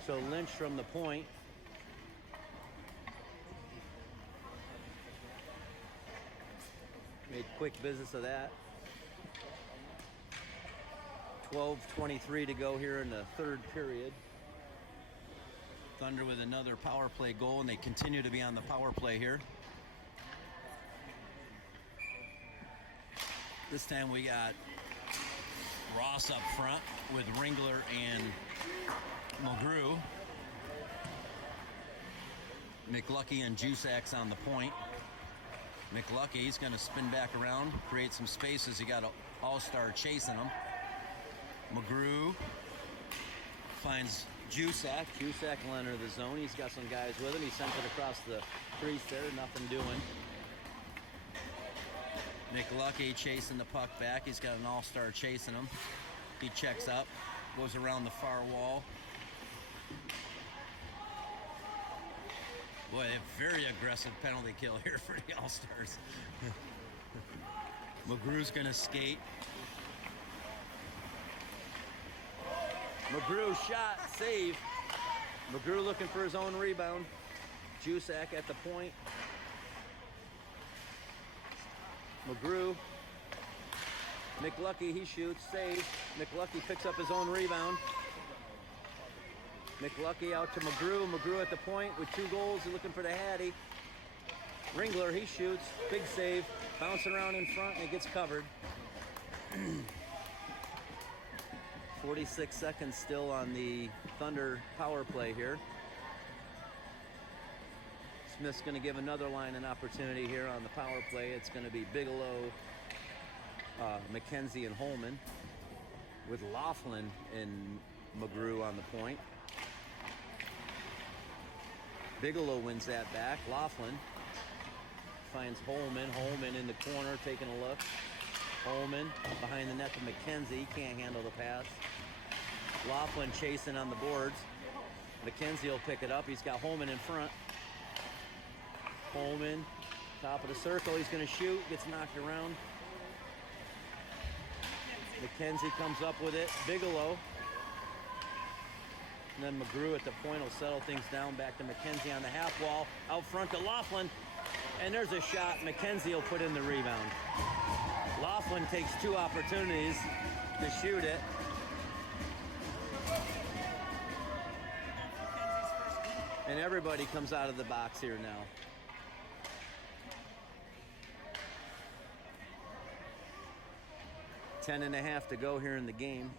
So Lynch from the point. Made quick business of that. 12:23 to go here in the third period. Thunder with another power play goal, and they continue to be on the power play here. This time we got Ross up front with Ringler and McGrew. McLucky and Jusak's on the point. McLucky, he's going to spin back around, create some spaces. He got an all-star chasing him. McGrew finds Jusak. Jusak will enter the zone. He's got some guys with him. He sent it across the crease there. Nothing doing. McLucky chasing the puck back. He's got an all-star chasing him. He checks up, goes around the far wall. Boy, a very aggressive penalty kill here for the All-Stars. McGrew's gonna skate. McGrew shot, save. McGrew looking for his own rebound. Jusak at the point. McGrew. McLucky, he shoots, save. McLucky picks up his own rebound. McLucky out to McGrew. McGrew at the point with 2 goals. He's looking for the Hattie. Ringler, he shoots. Big save. Bouncing around in front, and it gets covered. 46 seconds still on the Thunder power play here. Smith's going to give another line an opportunity here on the power play. It's going to be Bigelow, McKenzie, and Holman, with Laughlin and McGrew on the point. Bigelow wins that back. Laughlin finds Holman. Holman in the corner taking a look. Holman behind the net to McKenzie. He can't handle the pass. Laughlin chasing on the boards. McKenzie will pick it up. He's got Holman in front. Holman, top of the circle. He's going to shoot. Gets knocked around. McKenzie comes up with it. Bigelow. And then McGrew at the point will settle things down. Back to McKenzie on the half wall. Out front to Laughlin. And there's a shot. McKenzie will put in the rebound. Laughlin takes 2 opportunities to shoot it. And everybody comes out of the box here now. Ten and a half to go here in the game.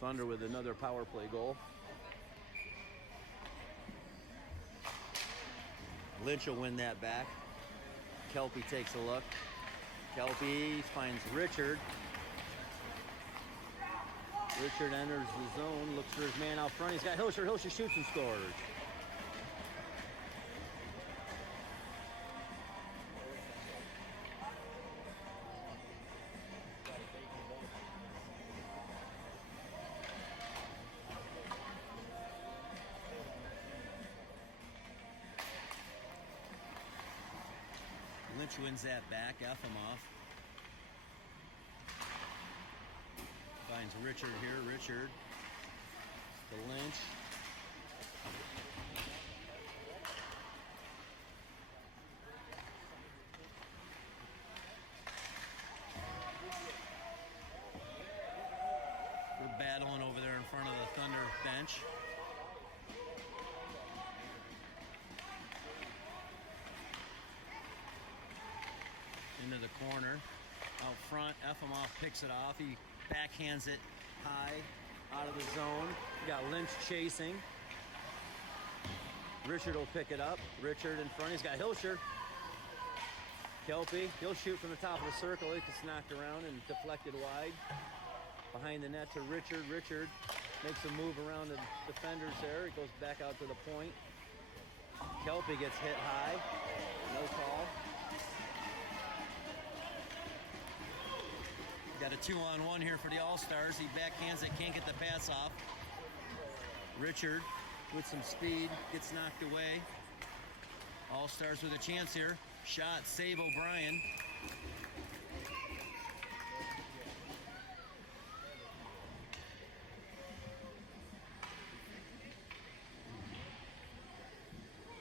Thunder with another power play goal. Lynch will win that back. Kelpie takes a look. Kelpie finds Richard. Richard enters the zone, looks for his man out front. He's got Hilscher. Hilscher shoots and scores. Lynch wins that back. Efimov finds Richard here. Richard to Lynch. We're battling over there in front of the Thunder bench. Into the corner. out front. Efimov picks it off. He backhands it high out of the zone. You got Lynch chasing. Richard will pick it up. Richard in front. He's got Hilscher. Kelpie, he'll shoot from the top of the circle. It gets knocked around and deflected wide. Behind the net to Richard. Richard makes a move around the defenders there. It goes back out to the point. Kelpie gets hit high. No call. Got a 2-on-1 here for the All-Stars. He backhands it, can't get the pass off. Richard with some speed, gets knocked away. All-Stars with a chance here. Shot, save O'Brien.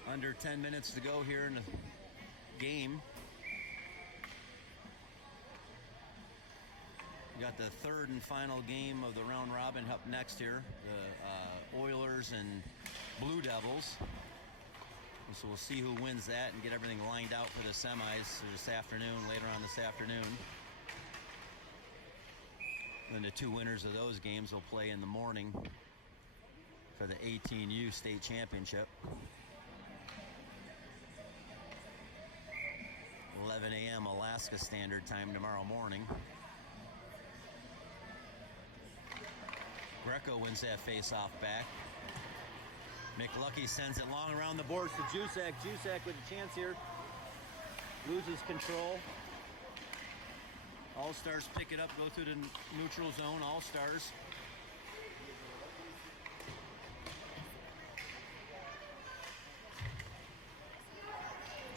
Under 10 minutes to go here in the game. We got the third and final game of the round robin up next here. The Oilers and Blue Devils. So we'll see who wins that and get everything lined out for the semis this afternoon, later on this afternoon. Then the two winners of those games will play in the morning for the 18U state championship. 11 a.m. Alaska Standard Time tomorrow morning. Greco wins that face-off back. McLucky sends it long around the boards to Jusak. Jusak with a chance here. Loses control. All-Stars pick it up, go through the neutral zone. All-Stars.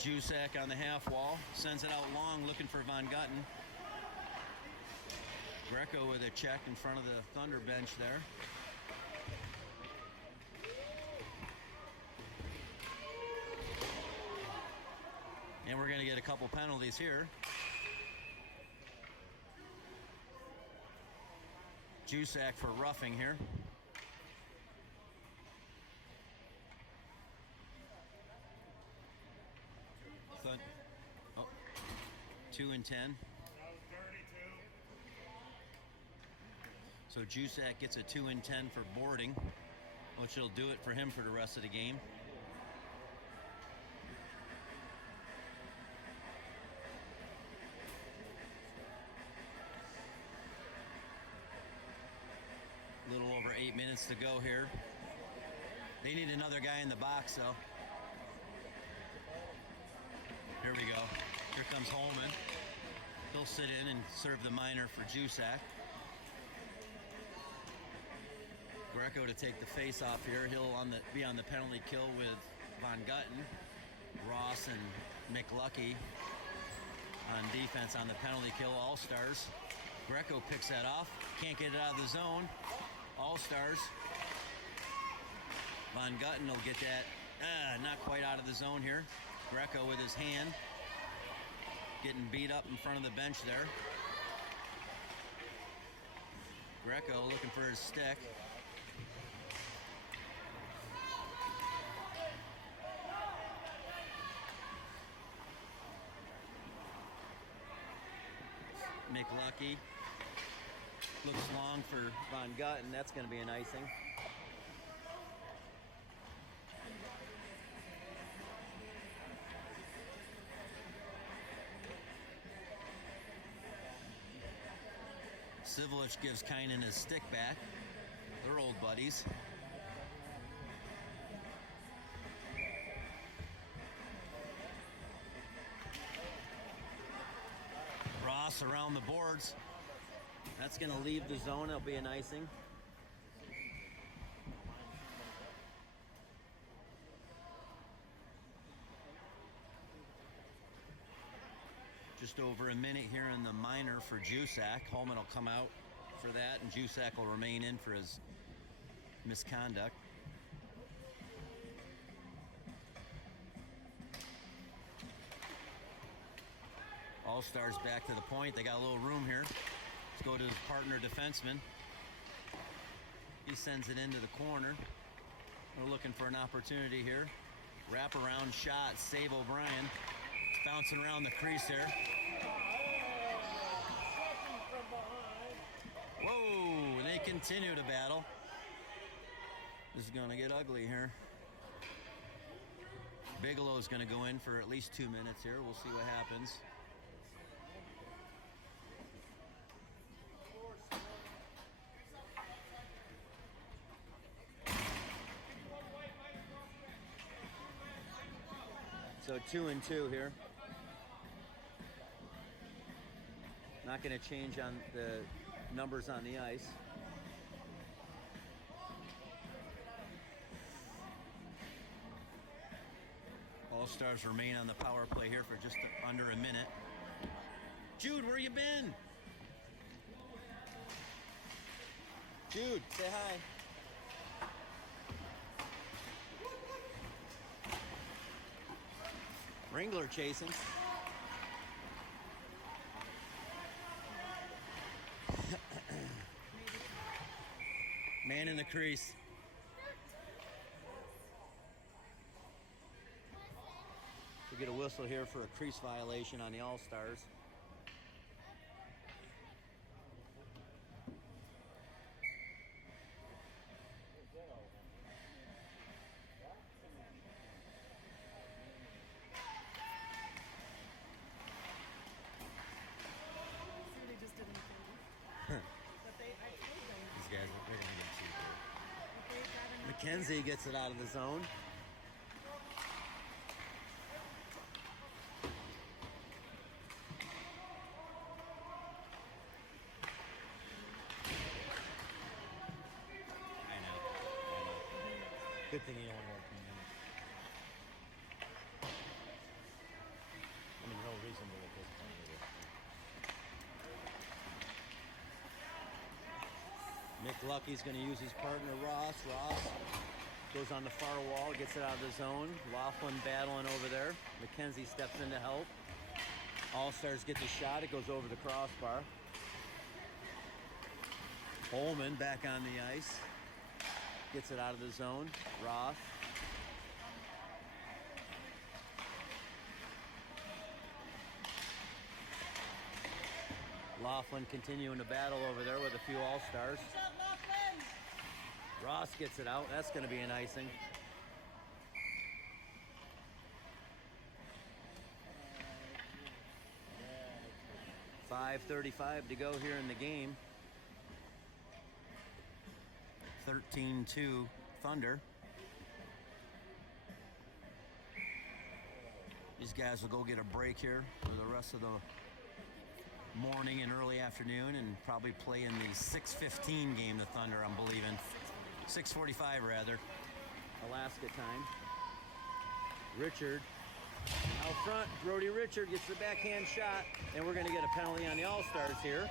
Jusak on the half wall. Sends it out long, looking for Von Gutten. Greco with a check in front of the Thunder bench there. And we're going to get a couple penalties here. Jusak for roughing here. Oh, 2 and 10. So Jusak gets a 2 and 10 for boarding, which will do it for him for the rest of the game. A little over 8 minutes to go here. They need another guy in the box, though. Here we go. Here comes Holman. He'll sit in and serve the minor for Jusak. Greco to take the face off here. He'll be on the penalty kill with Von Gutten. Ross and McLucky on defense on the penalty kill. All-Stars. Greco picks that off. Can't get it out of the zone. All-Stars. Von Gutten will get that. Not quite out of the zone here. Greco with his hand. Getting beat up in front of the bench there. Greco looking for his stick. McLucky looks long for Von Gutten. That's going to be an icing. Sivulich gives Kynan his stick back. They're old buddies. Ross around the boards. That's going to leave the zone. It'll be an icing. Just over a minute here in the minor for Jusak. Holman will come out for that, and Jusak will remain in for his misconduct. All-Stars back to the point. They got a little room here. Let's go to his partner defenseman. He sends it into the corner. We're looking for an opportunity here. Wraparound shot, save O'Brien. Bouncing around the crease there. continue to battle. This is going to get ugly here. Bigelow's going to go in for at least 2 minutes here. We'll see what happens. So 2-2 here. Not going to change on the numbers on the ice. All-Stars remain on the power play here for just under a minute. Jude, where you been? Jude, say hi. Ringler chasing. Man in the crease. We get a whistle here for a crease violation on the All-Stars. They just didn't think. But I told them. These guys, they're going to get cheaper. If they got enough McKenzie gets it out of the zone. I know. Good thing you only work 2 minutes. I mean, no reason to look this point either. Nick Lucky's going to use his partner, Ross. Ross goes on the far wall, gets it out of the zone. Laughlin battling over there. McKenzie steps in to help. All-Stars get the shot. It goes over the crossbar. Holman back on the ice. Gets it out of the zone. Ross. Laughlin continuing to battle over there with a few All-Stars. Ross gets it out. That's going to be an icing. .5:35 to go here in the game. 13-2 Thunder. These guys will go get a break here for the rest of the morning and early afternoon and probably play in the 6:15 game, the Thunder, I'm believing. 6:45 rather. Alaska time. Richard out front. Brody Richard gets the backhand shot, and we're going to get a penalty on the All-Stars here.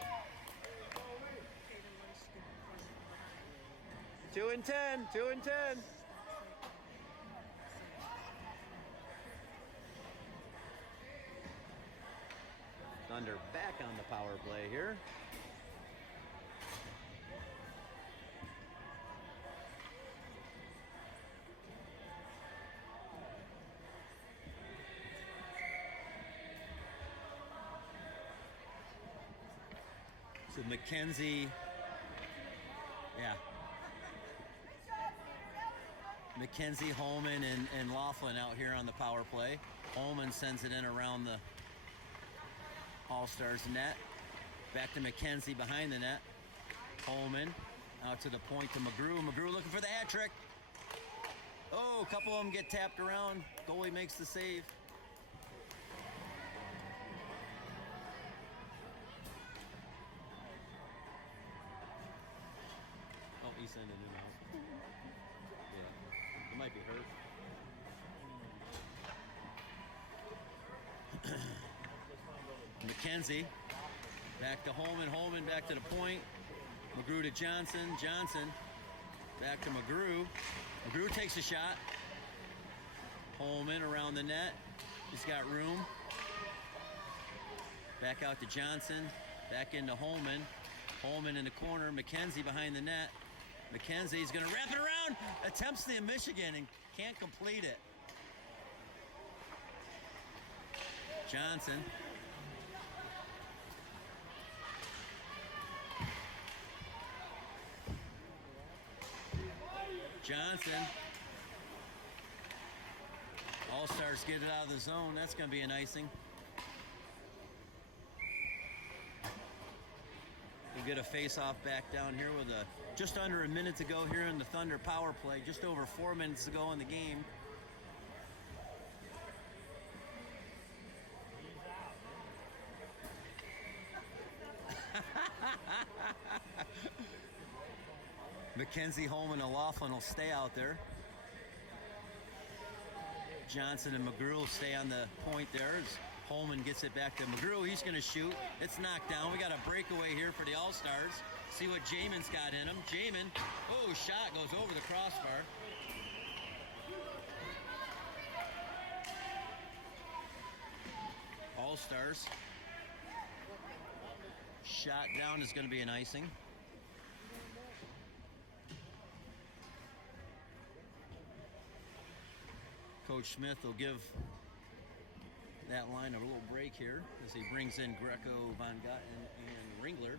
2-10. 2-10. Thunder back on the power play here. So McKenzie, yeah. McKenzie, Holman, and Laughlin out here on the power play. Holman sends it in around the All-Stars net. Back to McKenzie behind the net. Holman out to the point to McGrew. McGrew looking for the hat trick. Oh, a couple of them get tapped around. Goalie makes the save. Oh, he's sending it out. Yeah, he might be hurt. McKenzie back to Holman. Holman back to the point. McGrew to Johnson. Johnson back to McGrew. McGrew takes a shot. Holman around the net. He's got room. Back out to Johnson. Back into Holman. Holman in the corner. McKenzie behind the net. McKenzie's going to wrap it around. Attempts the Michigan and can't complete it. Johnson. Johnson. All-Stars get it out of the zone. That's going to be an icing. We'll get a face-off back down here with just under a minute to go here in the Thunder power play. Just over 4 minutes to go in the game. Mackenzie, Holman, and Laughlin will stay out there. Johnson and McGrew will stay on the point there as Holman gets it back to McGrew. He's going to shoot. It's knocked down. We got a breakaway here for the All-Stars. See what Jamin's got in him. Jamin, oh, shot goes over the crossbar. All-Stars. Shot down is going to be an icing. Coach Smith will give that line a little break here as he brings in Greco, Von Gotten, and Ringler.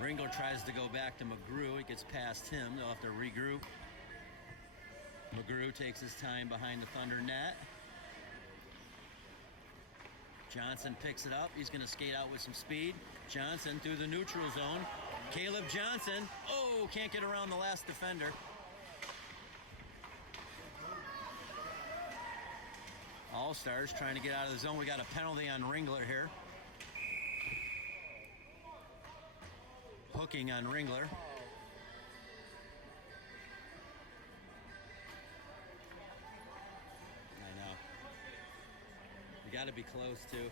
Ringler tries to go back to McGrew. It gets past him. They'll have to regroup. McGrew takes his time behind the Thunder net. Johnson picks it up. He's going to skate out with some speed. Johnson through the neutral zone. Caleb Johnson. Oh, can't get around the last defender. All-Stars trying to get out of the zone. We got a penalty on Ringler here. Hooking on Ringler. I know. You got to be close too.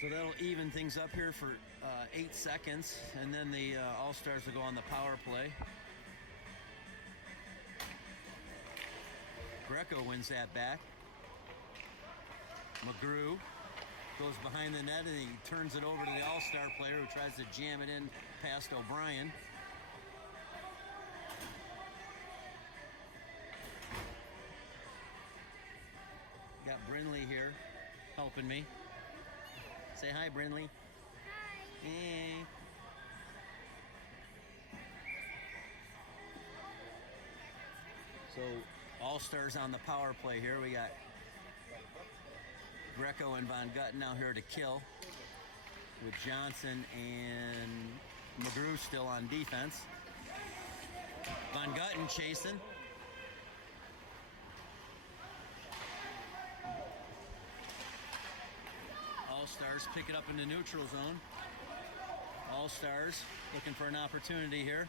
So that'll even things up here for 8 seconds, and then the All-Stars will go on the power play. Greco wins that back. McGrew goes behind the net and he turns it over to the All-Star player who tries to jam it in past O'Brien. Got Brinley here helping me. Say hi, Brinley. Hi. Hey. So, All-Stars on the power play here. We got Greco and Von Gutten out here to kill, with Johnson and McGrew still on defense. Von Gutten chasing. All-Stars pick it up in the neutral zone. All-Stars looking for an opportunity here.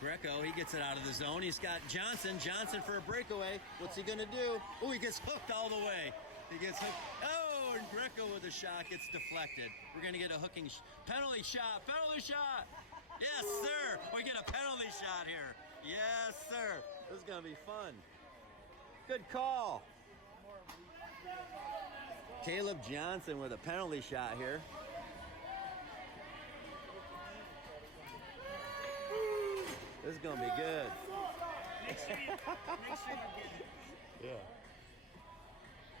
Greco, he gets it out of the zone. He's got Johnson. Johnson for a breakaway. What's he going to do? Oh, he gets hooked all the way. He gets hooked. Oh, and Greco with a shot gets deflected. We're going to get a hooking penalty shot. Penalty shot. Yes, sir. We get a penalty shot here. Yes, sir. This is going to be fun. Good call. Caleb Johnson with a penalty shot here. This is going to be good. Make sure you get it. Yeah.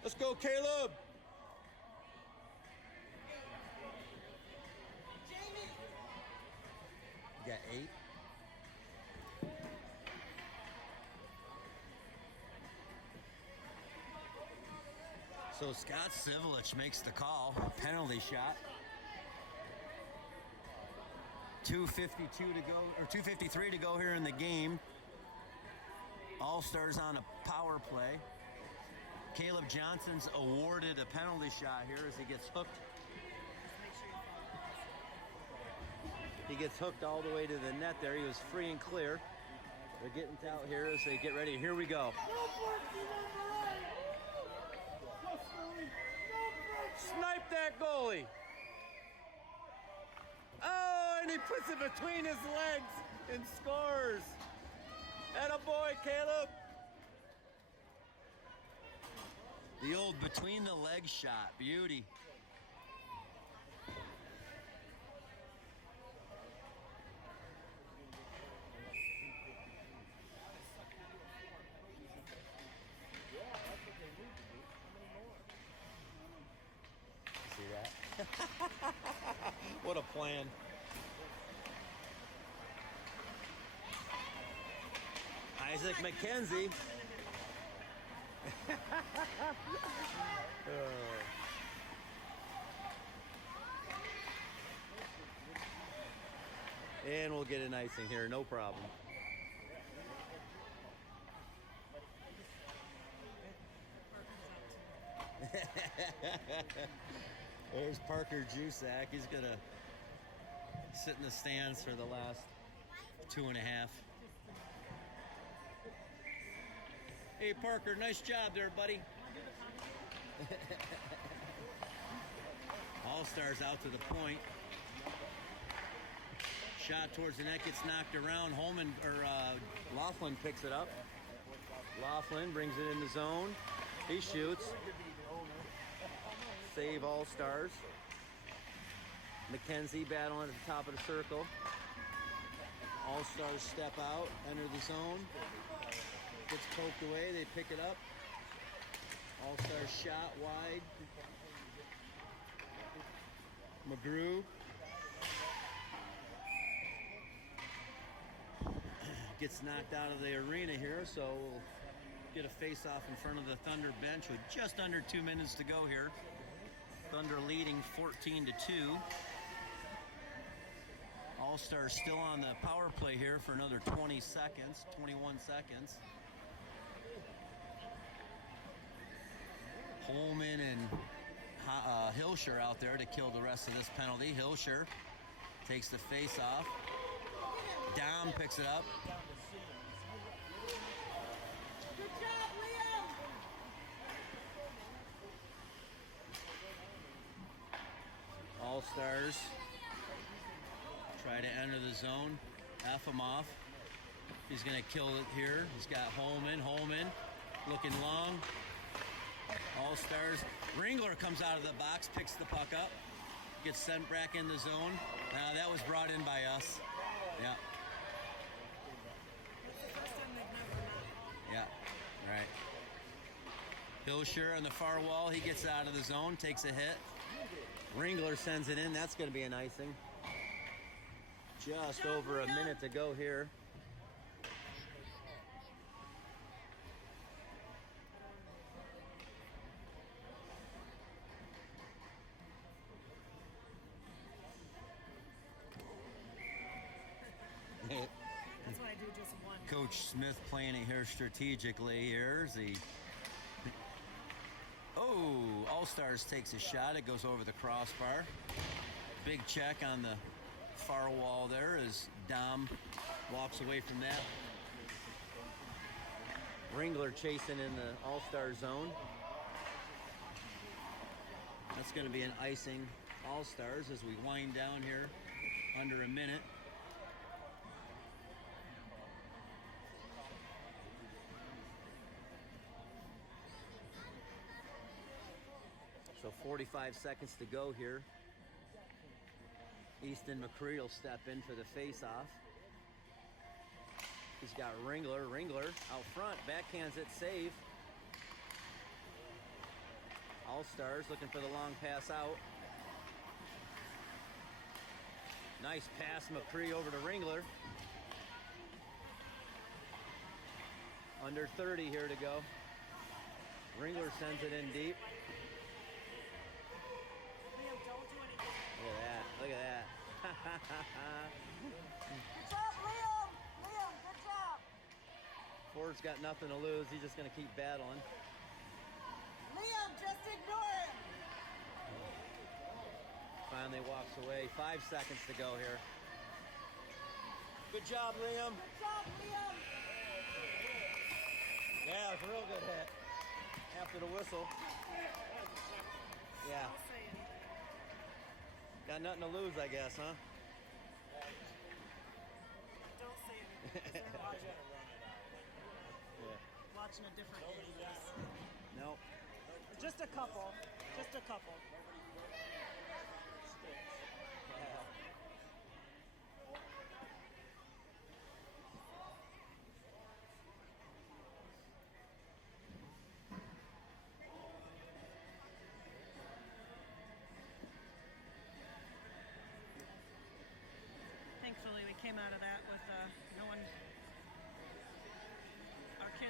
Let's go, Caleb. You got 8. So Scott Sivelich makes the call. Penalty shot. 2:52 to go, or 2:53 to go here in the game. All-Stars on a power play. Caleb Johnson's awarded a penalty shot here as he gets hooked. He gets hooked all the way to the net there. He was free and clear. They're getting out here as they get ready. Here we go. Snipe that goalie. Oh, and he puts it between his legs and scores. Attaboy, Caleb. The old between the legs shot. Beauty. plan. Isaac McKenzie. And we'll get an icing here, no problem. There's Parker Jusak. He's gonna sit in the stands for the last 2.5. Hey Parker, nice job there, buddy. All-Stars out to the point. Shot towards the net, gets knocked around. Holman or Laughlin picks it up. Laughlin brings it in the zone. He shoots. Save All-Stars. McKenzie battling at the top of the circle. All-Stars step out, enter the zone. Gets poked away, they pick it up. All-Stars shot wide. McGrew gets knocked out of the arena here, so we'll get a face-off in front of the Thunder bench with just under 2 minutes to go here. Thunder leading 14-2. All-Stars still on the power play here for another 20 seconds, 21 seconds. Holman and Hilscher out there to kill the rest of this penalty. Hilscher takes the face-off. Dom picks it up. Good job, Liam! All-Stars try to enter the zone. Efimov. He's going to kill it here. He's got Holman. Holman looking long. All-Stars. Ringler comes out of the box, picks the puck up, gets sent back in the zone. Now that was brought in by us. Yeah. Yeah, right. Hilscher on the far wall. He gets out of the zone, takes a hit. Ringler sends it in. That's going to be an icing. Just over a minute to go here. That's why I do just one. Coach Smith playing it here strategically. Here's the... Oh, All-Stars takes a shot. It goes over the crossbar. Big check on the far wall there as Dom walks away from that. Ringler chasing in the All-Star zone. That's going to be an icing All-Stars as we wind down here under a minute. So 45 seconds to go here. Easton McCree will step in for the face-off. He's got Ringler. Ringler out front, backhands it, save. All-Stars looking for the long pass out. Nice pass, McCree over to Ringler. Under 30 here to go. Ringler sends it in deep. Liam, don't do anything. Look at that. Look at that. Good job, Liam! Liam, good job! Ford's got nothing to lose. He's just going to keep battling. Liam, just ignore him! Finally walks away. 5 seconds to go here. Good job, Liam. Good job, Liam! Yeah, it was a real good hit. After the whistle. Yeah. Don't say anything. Got nothing to lose, I guess, huh? Don't say anything. They're watching. Yeah. Watching a different game. Nope. Just a couple. Just a couple.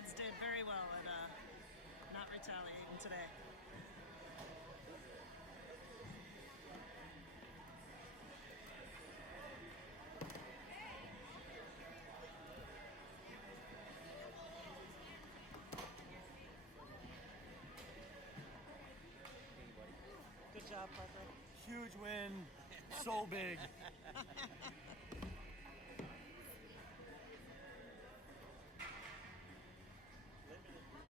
kids did very well at not retaliating today. Good job, Parker. Huge win. So big.